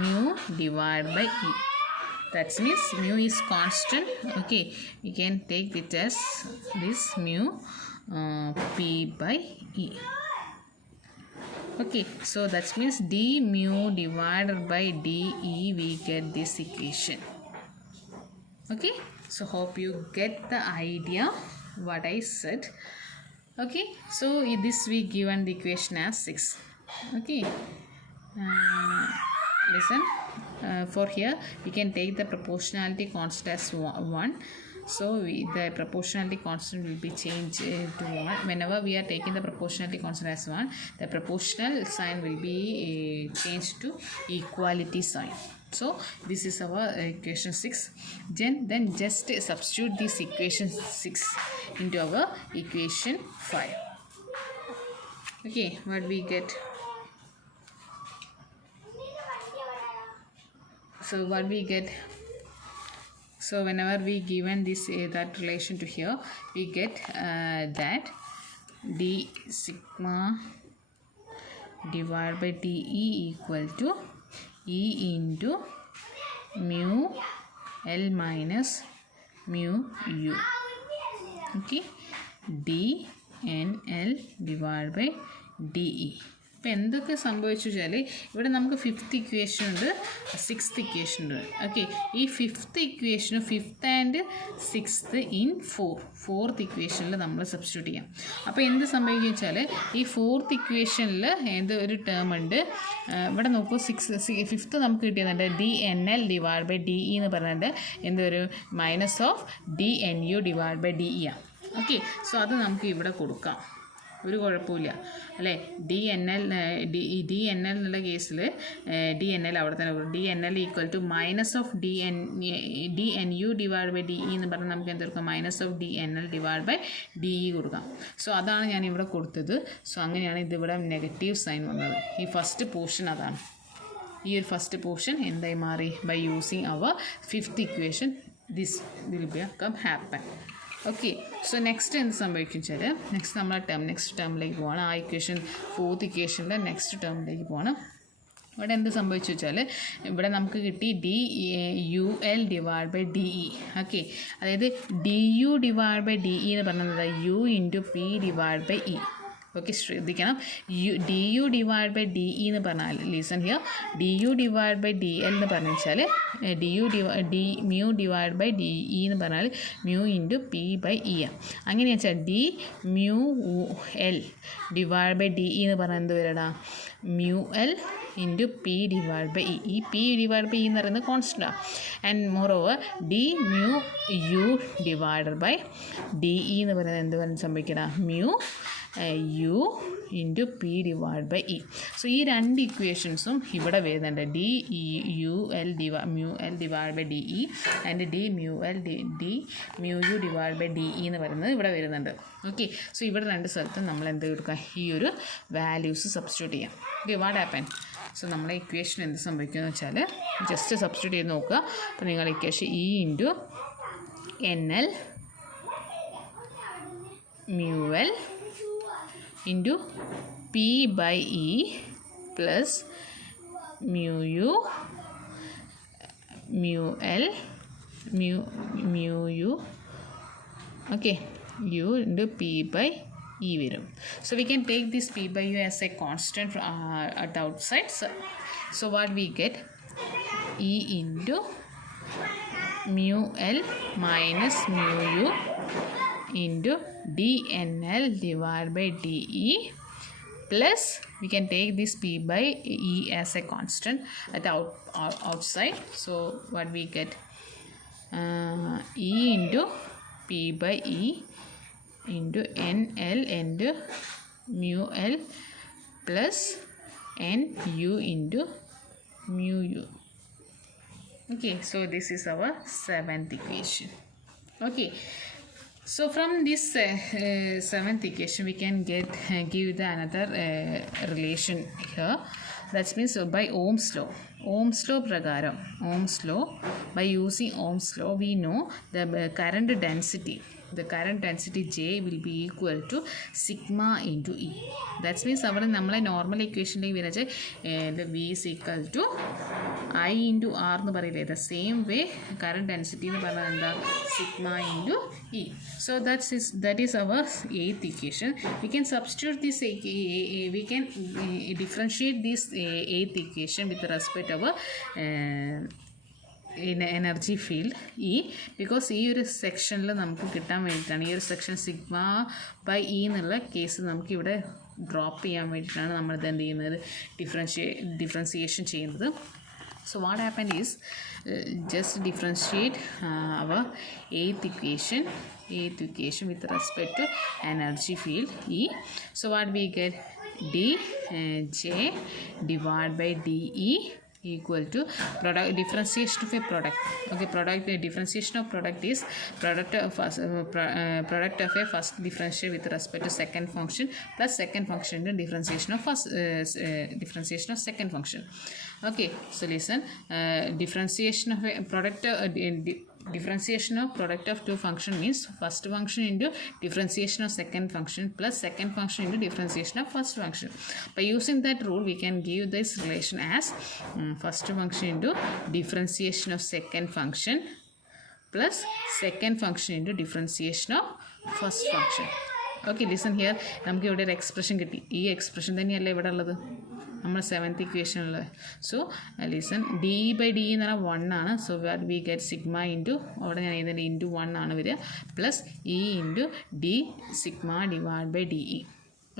mu divided by e. That means mu is constant. Okay, we can take it as this mu p by e. Okay, so that means d mu divided by de we get this equation. Okay, so hope you get the idea what I said. Okay, so this we given the equation as 6. Okay, listen, for here we can take the proportionality constant as 1. So the proportionality constant will be changed to 1. Whenever we are taking the proportionality constant as 1, the proportional sign will be changed to equality sign. So this is our equation 6. Then just substitute this equation 6 into our equation 5. Okay, what we get? So what we get? So whenever we given this that relation to here, we get that d sigma divided by de equal to e into mu L minus mu u. Okay, d n L divided by de. ഇപ്പോൾ എന്തൊക്കെ സംഭവിച്ചു വെച്ചാൽ ഇവിടെ നമുക്ക് 5th equation ഉണ്ട്, 6th equation ഉണ്ട്. ഓക്കെ, ഈ 5th ഇക്വേഷനും 5th and 6th in 4th ഇക്വേഷനിൽ നമ്മൾ സബ്സ്റ്റിറ്റ്യൂട്ട് ചെയ്യാം. അപ്പോൾ എന്ത് സംഭവിക്കുക വെച്ചാൽ ഈ 4th ഇക്വേഷനിൽ എന്ത് ഒരു ടേം ഉണ്ട്, ഇവിടെ നോക്കൂ, 5th നമുക്ക് കിട്ടിയതുണ്ട് D N L divide by D E എന്ന് പറഞ്ഞിട്ട് എന്തൊരു minus of D N U divide by D E ആണ്. ഓക്കെ, സോ അത് നമുക്ക് ഇവിടെ കൊടുക്കാം, ഒരു കുഴപ്പമില്ല അല്ലേ. ഡി എൻ എൽ എന്നുള്ള കേസിൽ ഡി എൻ എൽ അവിടെ തന്നെ കൊടുക്കും. D N L equal to minus of D N U divide by D E എന്ന് പറഞ്ഞാൽ നമുക്ക് എന്ത് കൊടുക്കാം, minus of D N L divide by D E കൊടുക്കാം. സോ അതാണ് ഞാൻ ഇവിടെ കൊടുത്തത്. സോ അങ്ങനെയാണ് ഇതിവിടെ നെഗറ്റീവ് സൈൻ വന്നത്. ഈ ഫസ്റ്റ് പോർഷൻ അതാണ്. ഈ ഒരു ഫസ്റ്റ് പോർഷൻ എന്തായി മാറി, by using our 5th equation this will become happen. Okay, so next എന്ത് സംഭവിക്കും വെച്ചാൽ നെക്സ്റ്റ് നമ്മൾ നെക്സ്റ്റ് ടേമിലേക്ക് പോകണം. ആ ഇക്വേഷൻ 4th ഇക്വേഷനിലെ നെക്സ്റ്റ് ടേമിലേക്ക് പോകണം. ഇവിടെ എന്ത് സംഭവിച്ചു വെച്ചാൽ ഇവിടെ നമുക്ക് കിട്ടി D U L divide by D E. Okay, അതായത് D U divide by D E എന്ന് പറഞ്ഞത് U into P divide by E. Okay, ശ്രദ്ധിക്കണം, D U divide by D E എന്ന് പറഞ്ഞാൽ, listen here, D U divide by D L എന്ന് പറഞ്ഞു വെച്ചാൽ D mu divide by D E എന്ന് പറഞ്ഞാൽ mu into P by E ആണ്. അങ്ങനെ വെച്ചാൽ D mu L divide by D E എന്ന് പറഞ്ഞാൽ എന്ത് വരടാ, mu L into P divide by E. ഈ പി ഡിവൈഡ് ബൈ ഇ എന്ന് പറയുന്നത് കോൺസ്റ്റൻ്റാണ്. And more over D mu U divide by D E എന്ന് പറയുന്നത് എന്ത് പറഞ്ഞ് സംഭവിക്കടാ, mu U into P divide by E. So ഈ രണ്ട് ഇക്വേഷൻസും ഇവിടെ വരുന്നുണ്ട്. D U L mu L divide by D E and D mu L D mu U divide by D E എന്ന് പറയുന്നത് ഇവിടെ വരുന്നുണ്ട്. ഓക്കെ, സോ ഇവിടെ രണ്ട് സ്ഥലത്തും നമ്മൾ എന്ത് കൊടുക്കാം, ഈ ഒരു വാല്യൂസ് സബ്സ്റ്റിറ്റ്യൂട്ട് ചെയ്യാം. Okay, what happen? സോ നമ്മളെ ഇക്വേഷൻ എന്ത് സംഭവിക്കുമെന്ന് വെച്ചാൽ ജസ്റ്റ് സബ്സ്റ്റിറ്റ്യൂട്ട് ചെയ്ത് നോക്കുക. അപ്പോൾ നിങ്ങൾ equation E into N L mu L into P by E plus mu U mu L mu U, okay, U into P by E വരും. So we can take this P by U as a constant at the outside. So what we get, E into mu L minus mu U into dNL divided by dE plus we can take this P by E as a constant at the outside. So what we get? E into P by E into NL into mu L plus NU into mu U. Okay, so this is our seventh equation. Okay, so from this seventh equation we can give the another relation here. That means by Ohm's law prakaram, by using Ohm's law we know the current density J will be equal to sigma into E. That means our normal equation the V is equal to I into R the same way current density sigma into E. So that is our eighth equation. We can substitute this, we can differentiate this eighth equation with respect to our in energy field E, because ഈ ഒരു സെക്ഷനിൽ നമുക്ക് കിട്ടാൻ വേണ്ടിയിട്ടാണ് ഈ ഒരു section sigma by E എന്നുള്ള കേസ് നമുക്ക് ഇവിടെ ഡ്രോപ്പ് ചെയ്യാൻ വേണ്ടിയിട്ടാണ് നമ്മളിത് എന്ത് ചെയ്യുന്നത് ഡിഫറൻസിയേഷൻ ചെയ്യുന്നത്. So what happened is just differentiate our eighth equation with respect to energy field E. So what we get? dJ divided by dE equal to differentiation of a product. Okay, differentiation of product is product of a first differential with respect to second function plus second function into differentiation of second function. Okay, so listen, differentiation of a product differentiation of product of two function means first function into differentiation of second function plus second function into differentiation of first function. By using that rule we can give this relation as first function into differentiation of second function plus second function into differentiation of first function. Okay, listen here, നമുക്ക് ഇവിടെ ഒരു എക്സ്പ്രഷൻ കിട്ടി. ഈ എക്സ്പ്രഷൻ തന്നെയല്ലേ ഇവിടെ ഉള്ളത് നമ്മൾ seventh ഇക്വേഷനിൽ. So listen, D by D എന്ന് പറഞ്ഞാൽ 1 ആണ്. So we get sigma into അവിടെ ഞാൻ എഴുതുന്നത് ഇൻറ്റു 1 ആണ് വരിക plus E into D sigma divide by D E.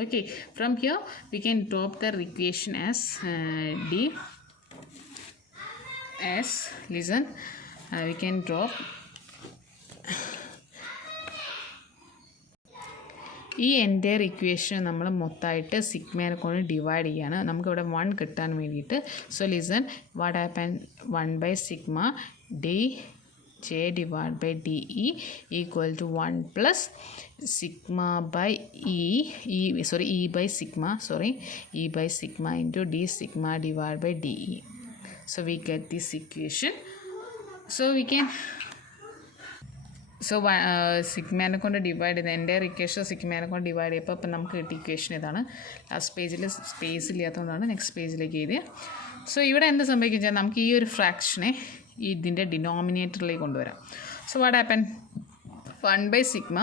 Okay, from here we can drop the equation as listen, we can drop ഈ entire equation നമ്മൾ മൊത്തമായിട്ട് സിഗ്മേനെ കൊണ്ട് ഡിവൈഡ് ചെയ്യാണ് നമുക്കിവിടെ 1 കിട്ടാൻ വേണ്ടിയിട്ട്. So listen, what happen, 1 by sigma D J divide by D E equal to 1 plus sigma by E by sigma into D sigma divide by D E. So we get this equation. So we can സിഗ്മേനെ കൊണ്ട് divide ചെയ്ത് എൻ്റെ ഇക്വേഷൻ സിഗ്മേനെ കൊണ്ട് ഡിവൈഡ് ചെയ്യപ്പോൾ ഇപ്പം നമുക്ക് കിട്ടിയ ഇക്വേഷൻ ഇതാണ്. ലാസ്റ്റ് പേജിൽ സ്പേസ് ഇല്ലാത്തതുകൊണ്ടാണ് നെക്സ്റ്റ് പേജിലേക്ക് എഴുതിയത്. സോ ഇവിടെ എന്ത് സംഭവിക്കുക വെച്ചാൽ നമുക്ക് ഈ ഒരു ഫ്രാക്ഷനെ ഇതിൻ്റെ ഡിനോമിനേറ്ററിലേക്ക് കൊണ്ടുവരാം. So what happen, 1 by sigma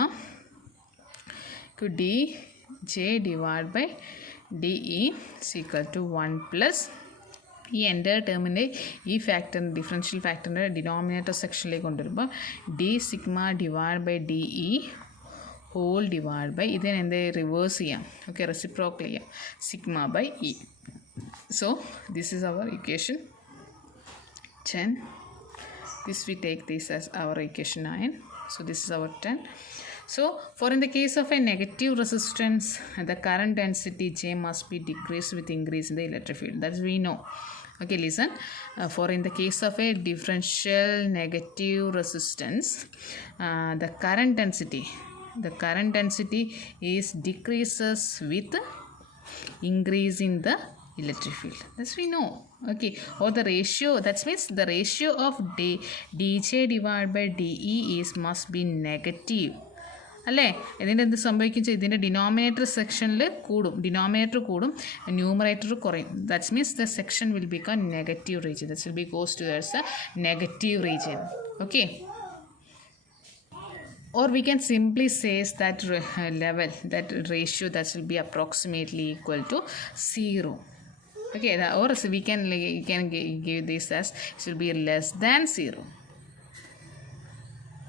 to D J divide by D E equal to 1 plus ഈ എൻ്റെ ടേമിൻ്റെ ഈ ഫാക്ടറിൻ്റെ ഡിഫറൻഷ്യൽ ഫാക്ടറിൻ്റെ ഡിനോമിനേറ്റർ സെക്ഷനിലേക്ക് കൊണ്ടുവരുമ്പോൾ D sigma divide by D E whole divide by ഇതിനെ എന്ത് റിവേഴ്സ് ചെയ്യാം. ഓക്കെ, റെസിപ്രോക്കൽ ചെയ്യാം, sigma by E. So this is our equation 10. This we take this as our equation 9. So this is our 10. So for in the case of a negative resistance, the current density J must be decreased with increase in the electric field. That we know. Okay, listen. For in the case of a differential negative resistance, the current density is decreases with increase in the electric field. That's we know. Okay, or the ratio, that means the ratio of dJ divided by dE must be negative. അല്ലേ, ഇതിൻ്റെ എന്ത് സംഭവിക്കും വെച്ചാൽ ഇതിൻ്റെ ഡിനോമിനേറ്റർ സെക്ഷനിൽ ഡിനോമിനേറ്റർ കൂടും, ന്യൂമറേറ്റർ കുറയും. That's means the section will become negative region. That's will be goes towards the negative region. Okay, or we can simply say that level, that ratio, that will be approximately equal to 0. Okay, or we can give this as it will be less than 0.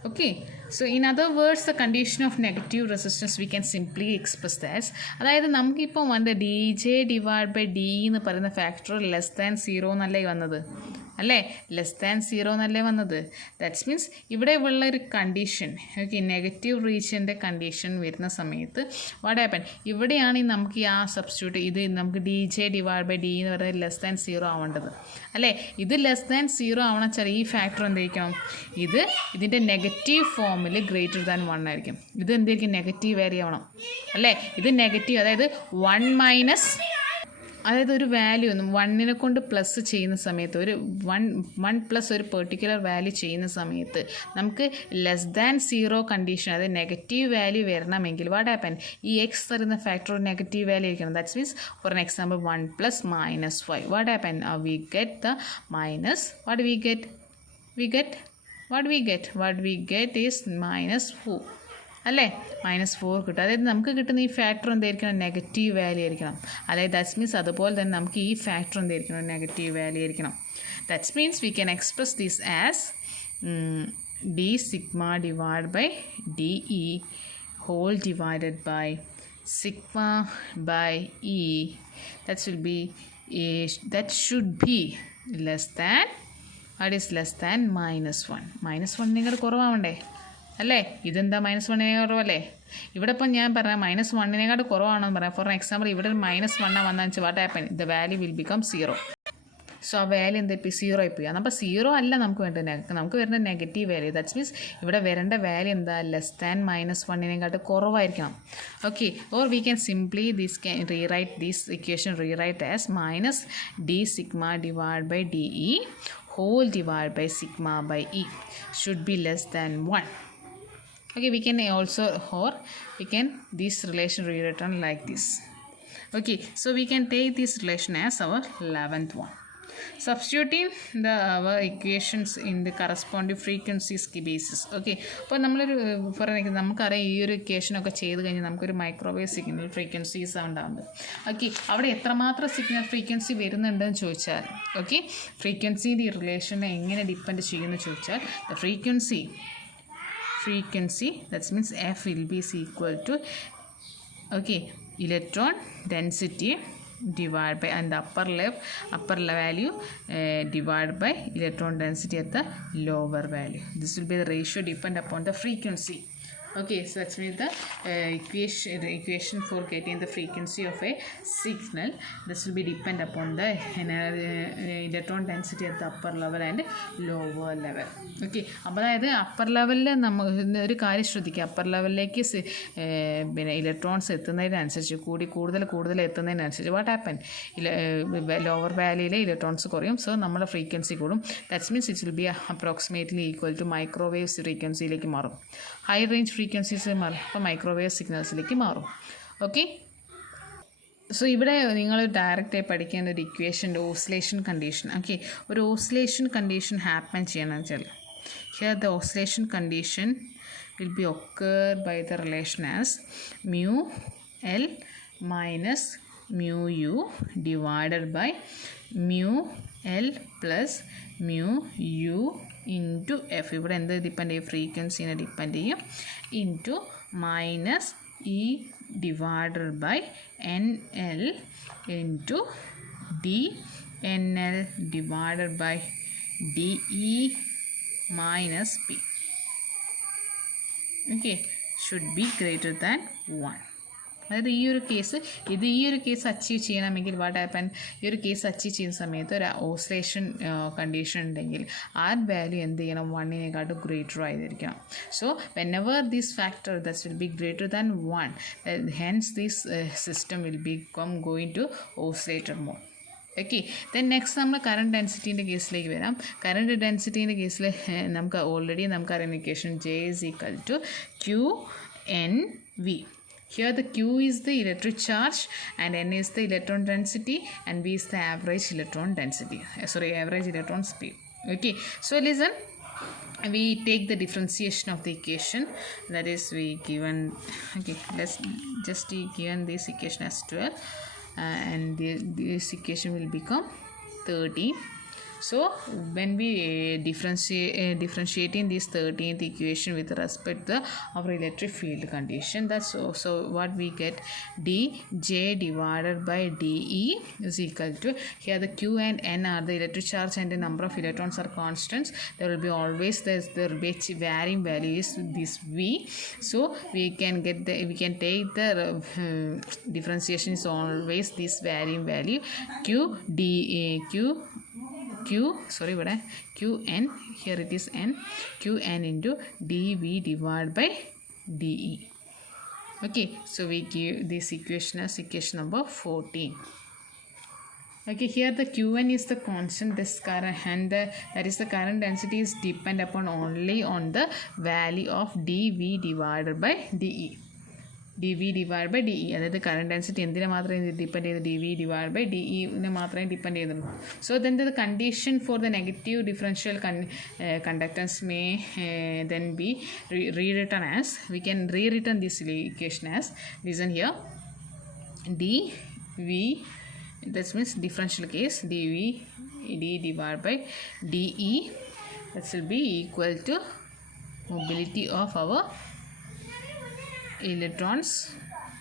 Okay, So in other words, the condition of negative resistance we can simply express as, അതായത് നമുക്കിപ്പോൾ വേണ്ട D J divide by D എന്ന് പറയുന്ന factor less than 0 എന്നല്ലേ വന്നത്, അല്ലേ? Less than 0 എന്നല്ലേ വന്നത്. ദാറ്റ്സ് മീൻസ് ഇവിടെ ഉള്ള ഒരു കണ്ടീഷൻ, ഓക്കെ, നെഗറ്റീവ് റീജിയൻ്റെ കണ്ടീഷൻ വരുന്ന സമയത്ത് വാട്ട് ഹാപ്പൻ, ഇവിടെയാണ് നമുക്ക് ആ സബ്സ്റ്റിറ്റ്യൂട്ട് ഇത് നമുക്ക് D J divide by D എന്ന് പറയുന്നത് ലെസ് ദാൻ 0 ആവേണ്ടത്, അല്ലേ? ഇത് ലെസ് ദാൻ 0 ആവണം വെച്ചാൽ ഈ ഫാക്ടർ എന്തായിരിക്കണം, ഇതിൻ്റെ നെഗറ്റീവ് ഫോമിൽ ഗ്രേറ്റർ ദാൻ 1 ആയിരിക്കും. ഇത് എന്തായിരിക്കും, നെഗറ്റീവ് വാല്യൂ ആവണം, അല്ലേ? ഇത് നെഗറ്റീവ്, അതായത് 1 മൈനസ്, അതായത് ഒരു വാല്യൂ ഒന്നും 1നെ കൊണ്ട് പ്ലസ് ചെയ്യുന്ന സമയത്ത്, ഒരു 1 പ്ലസ് ഒരു പെർട്ടിക്കുലർ വാല്യൂ ചെയ്യുന്ന സമയത്ത് നമുക്ക് ലെസ് ദാൻ 0 കണ്ടീഷൻ, അതായത് നെഗറ്റീവ് വാല്യൂ വരണമെങ്കിൽ വാട്ട് ഹാപ്പൻ, ഈ എക്സ് തരുന്ന ഫാക്ടർ നെഗറ്റീവ് വാല്യൂ ആയിരിക്കണം. That's means for an example 1 plus -5, what happen, we get the minus, what we get is -4, അല്ലേ? -4 കിട്ടും. അതായത് നമുക്ക് കിട്ടുന്ന ഈ ഫാക്ടർ എന്തായിരിക്കണം, നെഗറ്റീവ് വാല്യൂ ആയിരിക്കണം. അതായത് ദാറ്റ്സ് മീൻസ് അതുപോലെ തന്നെ നമുക്ക് ഈ ഫാക്ടർ എന്തായിരിക്കണം, നെഗറ്റീവ് വാല്യൂ ആയിരിക്കണം. That's means we can express this as D sigma divide by D E whole divided by sigma by E. that should be less than, what is less than -1. -1 നിങ്ങളുടെ കുറവാവണ്ടേ, അല്ലേ? ഇതെന്താ -1 കുറവല്ലേ? ഇവിടെ ഇപ്പം ഞാൻ പറഞ്ഞാൽ -1 കുറവാണെന്ന് പറയാം. ഫോർ എക്സാമ്പിൾ ഇവിടെ -1 വന്നാന്ന് വെച്ചാൽ what happen, the value will become 0. സോ ആ വാല്യൂ എന്താ ഇപ്പോൾ 0 ആയി പോയി. അപ്പോൾ 0 അല്ല നമുക്ക് വേണ്ടത്, നമുക്ക് വരുന്ന നെഗറ്റീവ് വാല്യൂ. ദാറ്റ്സ് മീൻസ് ഇവിടെ വരേണ്ട വാല്യൂ എന്താ, ലെസ് ദാൻ -1 കുറവായിരിക്കണം. Okay, or we can simply rewrite this equation as minus D sigma divide by D E whole divided by sigma by e should be less than 1. Okay, we can also, or we can this relation rewritten like this. Okay, so we can take this relation as our 11th one. Substituting our equations in the corresponding frequencies basis. Okay, അപ്പോൾ നമ്മളൊരു for example നമുക്കറിയാം ഈ ഒരു ഇക്വേഷനൊക്കെ ചെയ്ത് കഴിഞ്ഞാൽ നമുക്കൊരു microwave signal frequencies ഉണ്ടാകുന്നത്. ഓക്കെ, അവിടെ എത്രമാത്രം സിഗ്നൽ ഫ്രീക്വൻസി വരുന്നുണ്ടെന്ന് ചോദിച്ചാൽ, ഓക്കെ, ഫ്രീക്വൻസിൻ്റെ ഈ റിലേഷനെ എങ്ങനെ ഡിപ്പെൻഡ് ചെയ്യുമെന്ന് ചോദിച്ചാൽ, the frequency that means F will be equal to, okay, electron density divided by, and the upper value divided by electron density at the lower value. This will be the ratio depend upon the frequency. Okay, so that's means the equation for getting the frequency of a signal. This will be depend upon the electron density at the upper level and lower level. Okay, അപ്പോൾ അതായത് അപ്പർ ലെവലിൽ നമ്മൾ ഒരു കാര്യം ശ്രദ്ധിക്കുക, അപ്പർ ലെവലിലേക്ക് പിന്നെ electrons എത്തുന്നതിനനുസരിച്ച് കൂടുതൽ എത്തുന്നതിനനുസരിച്ച് വാട്ട് ഹാപ്പൻ, ലോവർ വാല്യൂയിലെ ഇലക്ട്രോൺസ് കുറയും. സോ നമ്മുടെ ഫ്രീക്വൻസി കൂടും. That's means it will be approximately equal to microwaves ഫ്രീക്വൻസിയിലേക്ക് മാറും. ഹൈ റേഞ്ച് ഫ്രീക്വൻസീസ് മാറും, അപ്പോൾ മൈക്രോവേവ് സിഗ്നൽസിലേക്ക് മാറും. ഓക്കെ, സോ ഇവിടെ നിങ്ങൾ ഡയറക്റ്റായി പഠിക്കേണ്ട ഒരു ഇക്വേഷൻ്റെ ഓസിലേഷൻ കണ്ടീഷൻ. ഓക്കെ, ഒരു ഓസിലേഷൻ കണ്ടീഷൻ ഹാപ്പൻ ചെയ്യണമെന്ന് വെച്ചാൽ, here the oscillation condition will be occur by the relation as mu L minus mu u divided by mu L plus mu u into F. ഇവിടെ എന്ത് depend ചെയ്യും, ഫ്രീക്വൻസിനെ depend ചെയ്യും, into minus E divided by NL into D NL divided by DE minus P. Okay, should be greater than 1. അതായത് ഈ ഒരു case achieve ചെയ്യണമെങ്കിൽ what happen, ഈ ഒരു കേസ് അച്ചീവ് ചെയ്യുന്ന സമയത്ത് ഒരു ഓസിലേഷൻ കണ്ടീഷൻ ഉണ്ടെങ്കിൽ ആ വാല്യൂ എന്ത് ചെയ്യണം, 1 ഗ്രേറ്റർ ആയിരിക്കണം. So whenever this factor that will be greater than 1, hence this system will become going to oscillator mode. Okay, then next നമ്മൾ കറണ്ട് ഡെൻസിറ്റീൻ്റെ കേസിലേക്ക് വരാം. കറണ്ട് ഡെൻസിറ്റീൻ്റെ കേസിൽ നമുക്കറിയാം equation J is equal to QNV. Here the Q is the electric charge and N is the electron density and V is the average electron density. Average electron speed. Okay, so listen, we take the differentiation of the equation, that is we given, okay, let's just given this equation as 12 and this equation will become 13 So when we differentiating this 13th equation with respect to our electric field condition, that's also what we get. dj divided by de is equal to, here the q and n are the electric charge and the number of electrons are constants. There will be always there will be varying value is this v. So we can take the differentiation is always this varying value qn, here it is n, qn into dv divided by de. Okay, so we give this equation as equation number 14. Okay, here the qn is the constant, this current, and that is the current density is depend upon only on the value of dv divided by de. dv divided by de, അതായത് current density എന്തിനെ മാത്രമേ depend ചെയ്ത് dv divided by de മാത്രമേ depend ചെയ്തുള്ളൂ. So then the condition for the negative differential conductance may then be rewritten as, we can rewritten this equation as, listen here, dv, that means differential case, dv d divided by de, that will be equal to mobility of our electrons,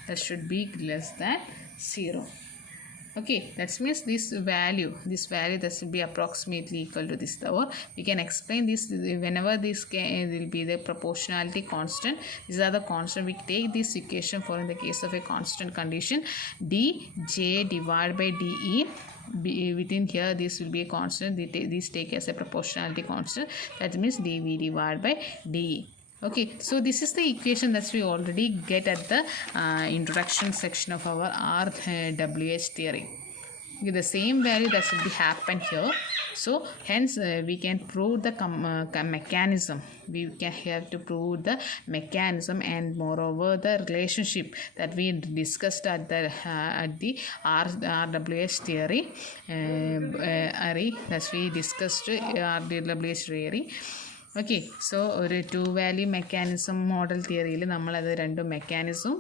that should be less than 0. Okay, that means this value that should be approximately equal to this, or we can explain this whenever this will be the proportionality constant. These are the constant. We take this equation for in the case of a constant condition, dj divided by de, within here this will be a constant, this take as a proportionality constant, that means dv divided by de. Okay, so this is the equation that we already get at the introduction section of our RWH theory. Okay, the same value that should be happen here. So hence we can prove the mechanism. We can have to prove the mechanism and moreover the relationship that we discussed at the RWH theory. That we discussed RWH theory. Okay, so ഒരു 2 value mechanism model തിയറിയിൽ നമ്മളത് രണ്ട് mechanism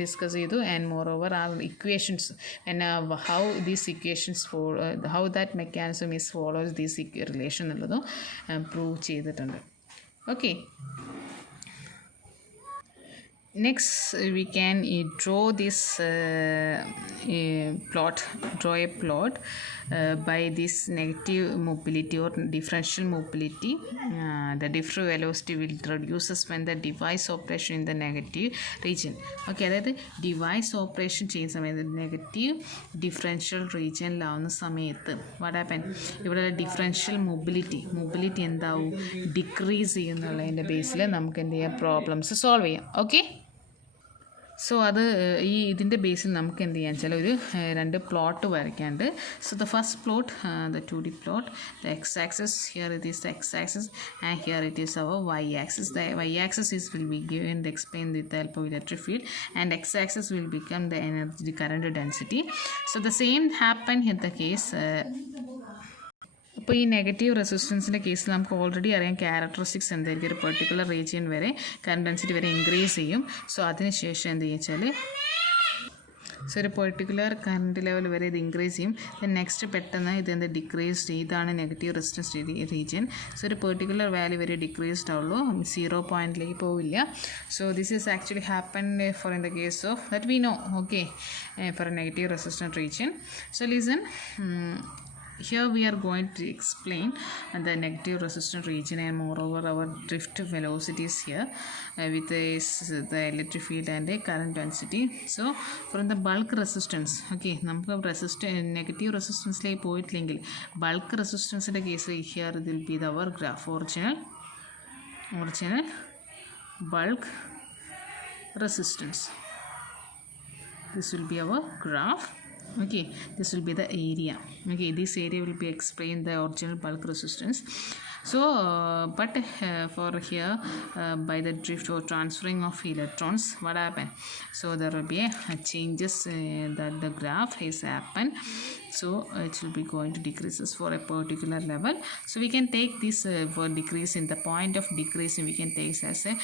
discuss ചെയ്തു. And more over ആ equations and how these equations how that mechanism is follows these relation എന്നുള്ളതും പ്രൂവ് ചെയ്തിട്ടുണ്ട്. Okay, next we can draw this plot by this negative mobility or differential mobility. The differential velocity will reduces when the device operation in the negative region. Okay, അതായത് device operation ചെയ്യുന്ന സമയത്ത് negative differential റീജിയനിലാവുന്ന സമയത്ത് what happen, ഇവിടെ differential mobility എന്താവും, decrease ചെയ്യുന്നുള്ളതിൻ്റെ ബേസിൽ നമുക്ക് എന്ത് ചെയ്യാം, പ്രോബ്ലംസ് സോൾവ് ചെയ്യാം. ഓക്കെ, സോ അത് ഇതിൻ്റെ ബേസിൽ നമുക്ക് എന്ത് ചെയ്യാൻ വെച്ചാൽ ഒരു രണ്ട് പ്ലോട്ട് വരയ്ക്കാണ്ട്. So the first plot, the 2D plot, the X axis, here it is the X axis and here it is our Y axis. The Y axis is will be given the explained with the help of electric field, and x axis will become the energy, the current density. So the same happen in the case അപ്പോൾ ഈ നെഗറ്റീവ് റെസിസ്റ്റൻസിൻ്റെ കേസിൽ നമുക്ക് ഓൾറെഡി അറിയാം ക്യാരക്ടറിസ്റ്റിക്സ് എന്തായിരിക്കും, ഒരു particular region വരെ current density വരെ ഇൻക്രീസ് ചെയ്യും. സോ അതിനുശേഷം എന്ത് ചെയ്യുക വെച്ചാൽ, സോ ഒരു പെർട്ടിക്കുലർ കറണ്ട് ലെവൽ വരെ ഇത് ഇൻക്രീസ് ചെയ്യും. ദെൻ നെക്സ്റ്റ് പെട്ടെന്ന് ഇതെന്ത് ഡിക്രീസ് ചെയ്യും. ഇതാണ് നെഗറ്റീവ് റെസിസ്റ്റൻസ് റീജിയൻ. സോ ഒരു പെർട്ടിക്കുലർ വാല്യൂ വരെ ഡിക്രീസ്ഡ് ആവുള്ളൂ, 0 പോയിൻറ്റിലേക്ക് പോവില്ല. So this is actually happen for in the case of that we know. Okay, for a negative resistance region. So listen, here we are going to explain the negative resistance region and moreover our drift velocities here with the electric field and the current density. So from the bulk resistance, okay, നമുക്ക് negative റെസിസ്റ്റൻസിലേക്ക് പോയിട്ടില്ലെങ്കിൽ bulk റെസിസ്റ്റൻസിൻ്റെ case here ഇതിൽ be our graph original bulk resistance. This will be our graph. Okay, this will be the area. Okay, this area will be explained the original bulk resistance. So but for here by the drift or transferring of electrons, what happened? So there will be a changes that the graph has happened. So it will be going to decreases for a particular level. So we can take this for decrease in the point of decrease, we can take as a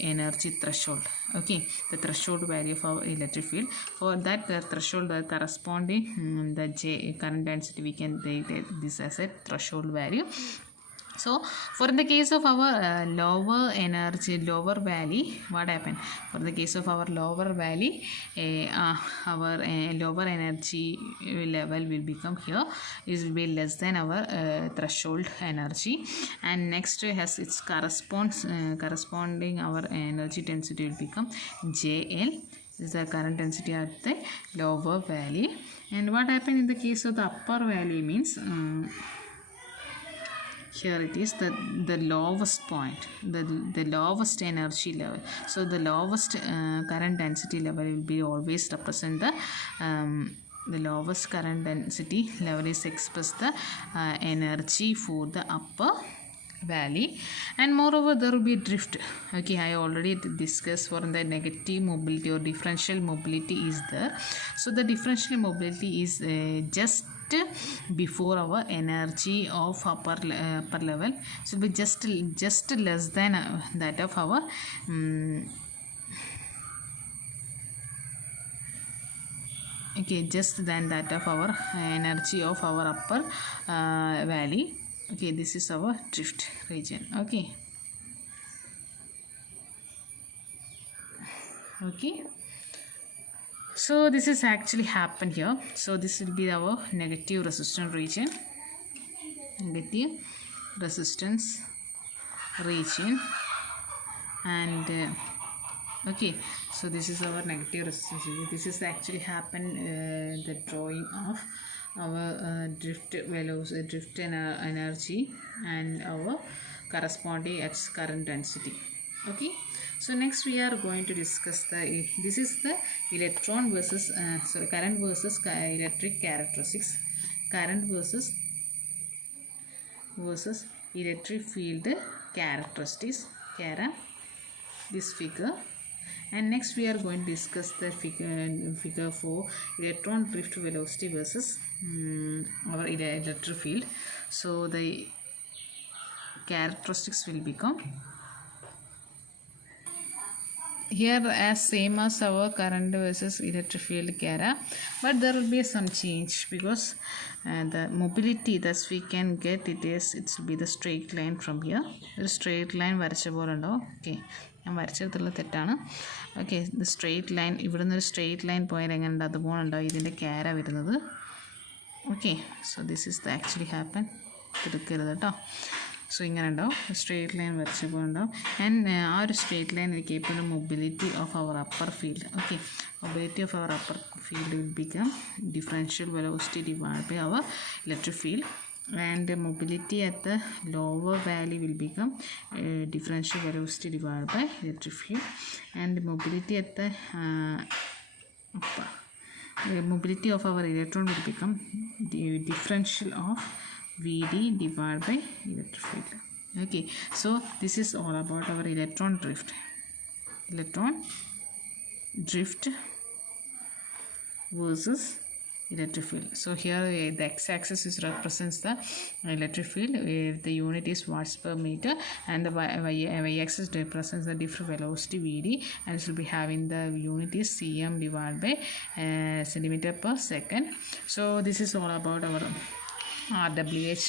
energy threshold. Okay, the threshold value of our electric field. For that the threshold, the corresponding the J current density, we can take this as a threshold value. So for the case of our lower energy, lower valley, what happened? For the case of our lower valley, our lower energy level will become here, is will be less than our threshold energy, and next has its corresponding our energy density will become JL. This is the current density at the lower valley. And what happened in the case of the upper valley means here it is the lowest point, the lowest energy level. So the lowest current density level will be always represent the lowest current density level is express the energy for the upper valley. And moreover there will be drift. Okay, I already discussed for the negative mobility or differential mobility is there. So the differential mobility is just before our energy of upper level, so be just less than that of our okay, just than that of our energy of our upper valley. Okay, this is our drift region. Okay, so this is actually happened here. So this will be our negative resistance region, and okay, so this is our negative resistance region. This is actually happened the drawing of our drift velocity, drift energy, and our corresponding its current density. Okay, so next we are going to discuss this is the electron versus current versus electric characteristics, current versus electric field characteristics, this figure. And next we are going to discuss the figure for electron drift velocity versus our electric field. So the characteristics will become here as same as our current versus electric field cara, but there will be some change because the mobility that we can get it will be the straight line from here. ഒരു straight line വരച്ച പോലെ ഉണ്ടാവും. ഓക്കെ, ഞാൻ വരച്ചെടുത്തുള്ള തെറ്റാണ്. ഓക്കെ, ഇത് straight line, ഇവിടെ നിന്ന് ഒരു സ്ട്രെയിറ്റ് ലൈൻ പോയാൽ എങ്ങനെ ഉണ്ട് അതുപോലെ ഉണ്ടാവും ഇതിൻ്റെ ക്യാര വരുന്നത്. Okay, so this is the actually happen. എടുക്കരുത് കേട്ടോ. സോ ഇങ്ങനെ ഉണ്ടാവും, സ്ട്രെയിറ്റ് ലൈൻ വരച്ച പോലെ ഉണ്ടാവും. ആൻഡ് ആ ഒരു സ്ട്രെയിറ്റ് ലൈൻ കേൾക്കുന്ന mobility of our upper field. Okay, mobility of our upper field will become differential velocity divided by our electric field, and the mobility at the lower valley will become differential velocity divided by electric field, and the mobility at the mobility of our electron will become the differential of Vd divided by electric field. Okay, so this is all about our electron drift versus electric field. So here the x-axis represents the electric field, the unit is watts per meter, and the y-axis represents the different velocity Vd, and it will be having the unit is cm divided by centimeter per second. So this is all about our RWH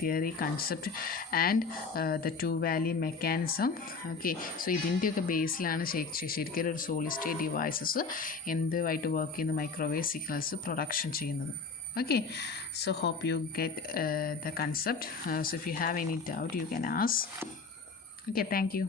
theory concept and the two valley mechanism. Okay, so ഇതിൻ്റെയൊക്കെ ബേസിലാണ് ശരിക്കും ഒരു solid state devices എന്തുമായിട്ട് വർക്ക് ചെയ്യുന്ന microwave signals production ചെയ്യുന്നത്. Okay, so hope you get the concept. So if you have any doubt you can ask. Okay, thank you.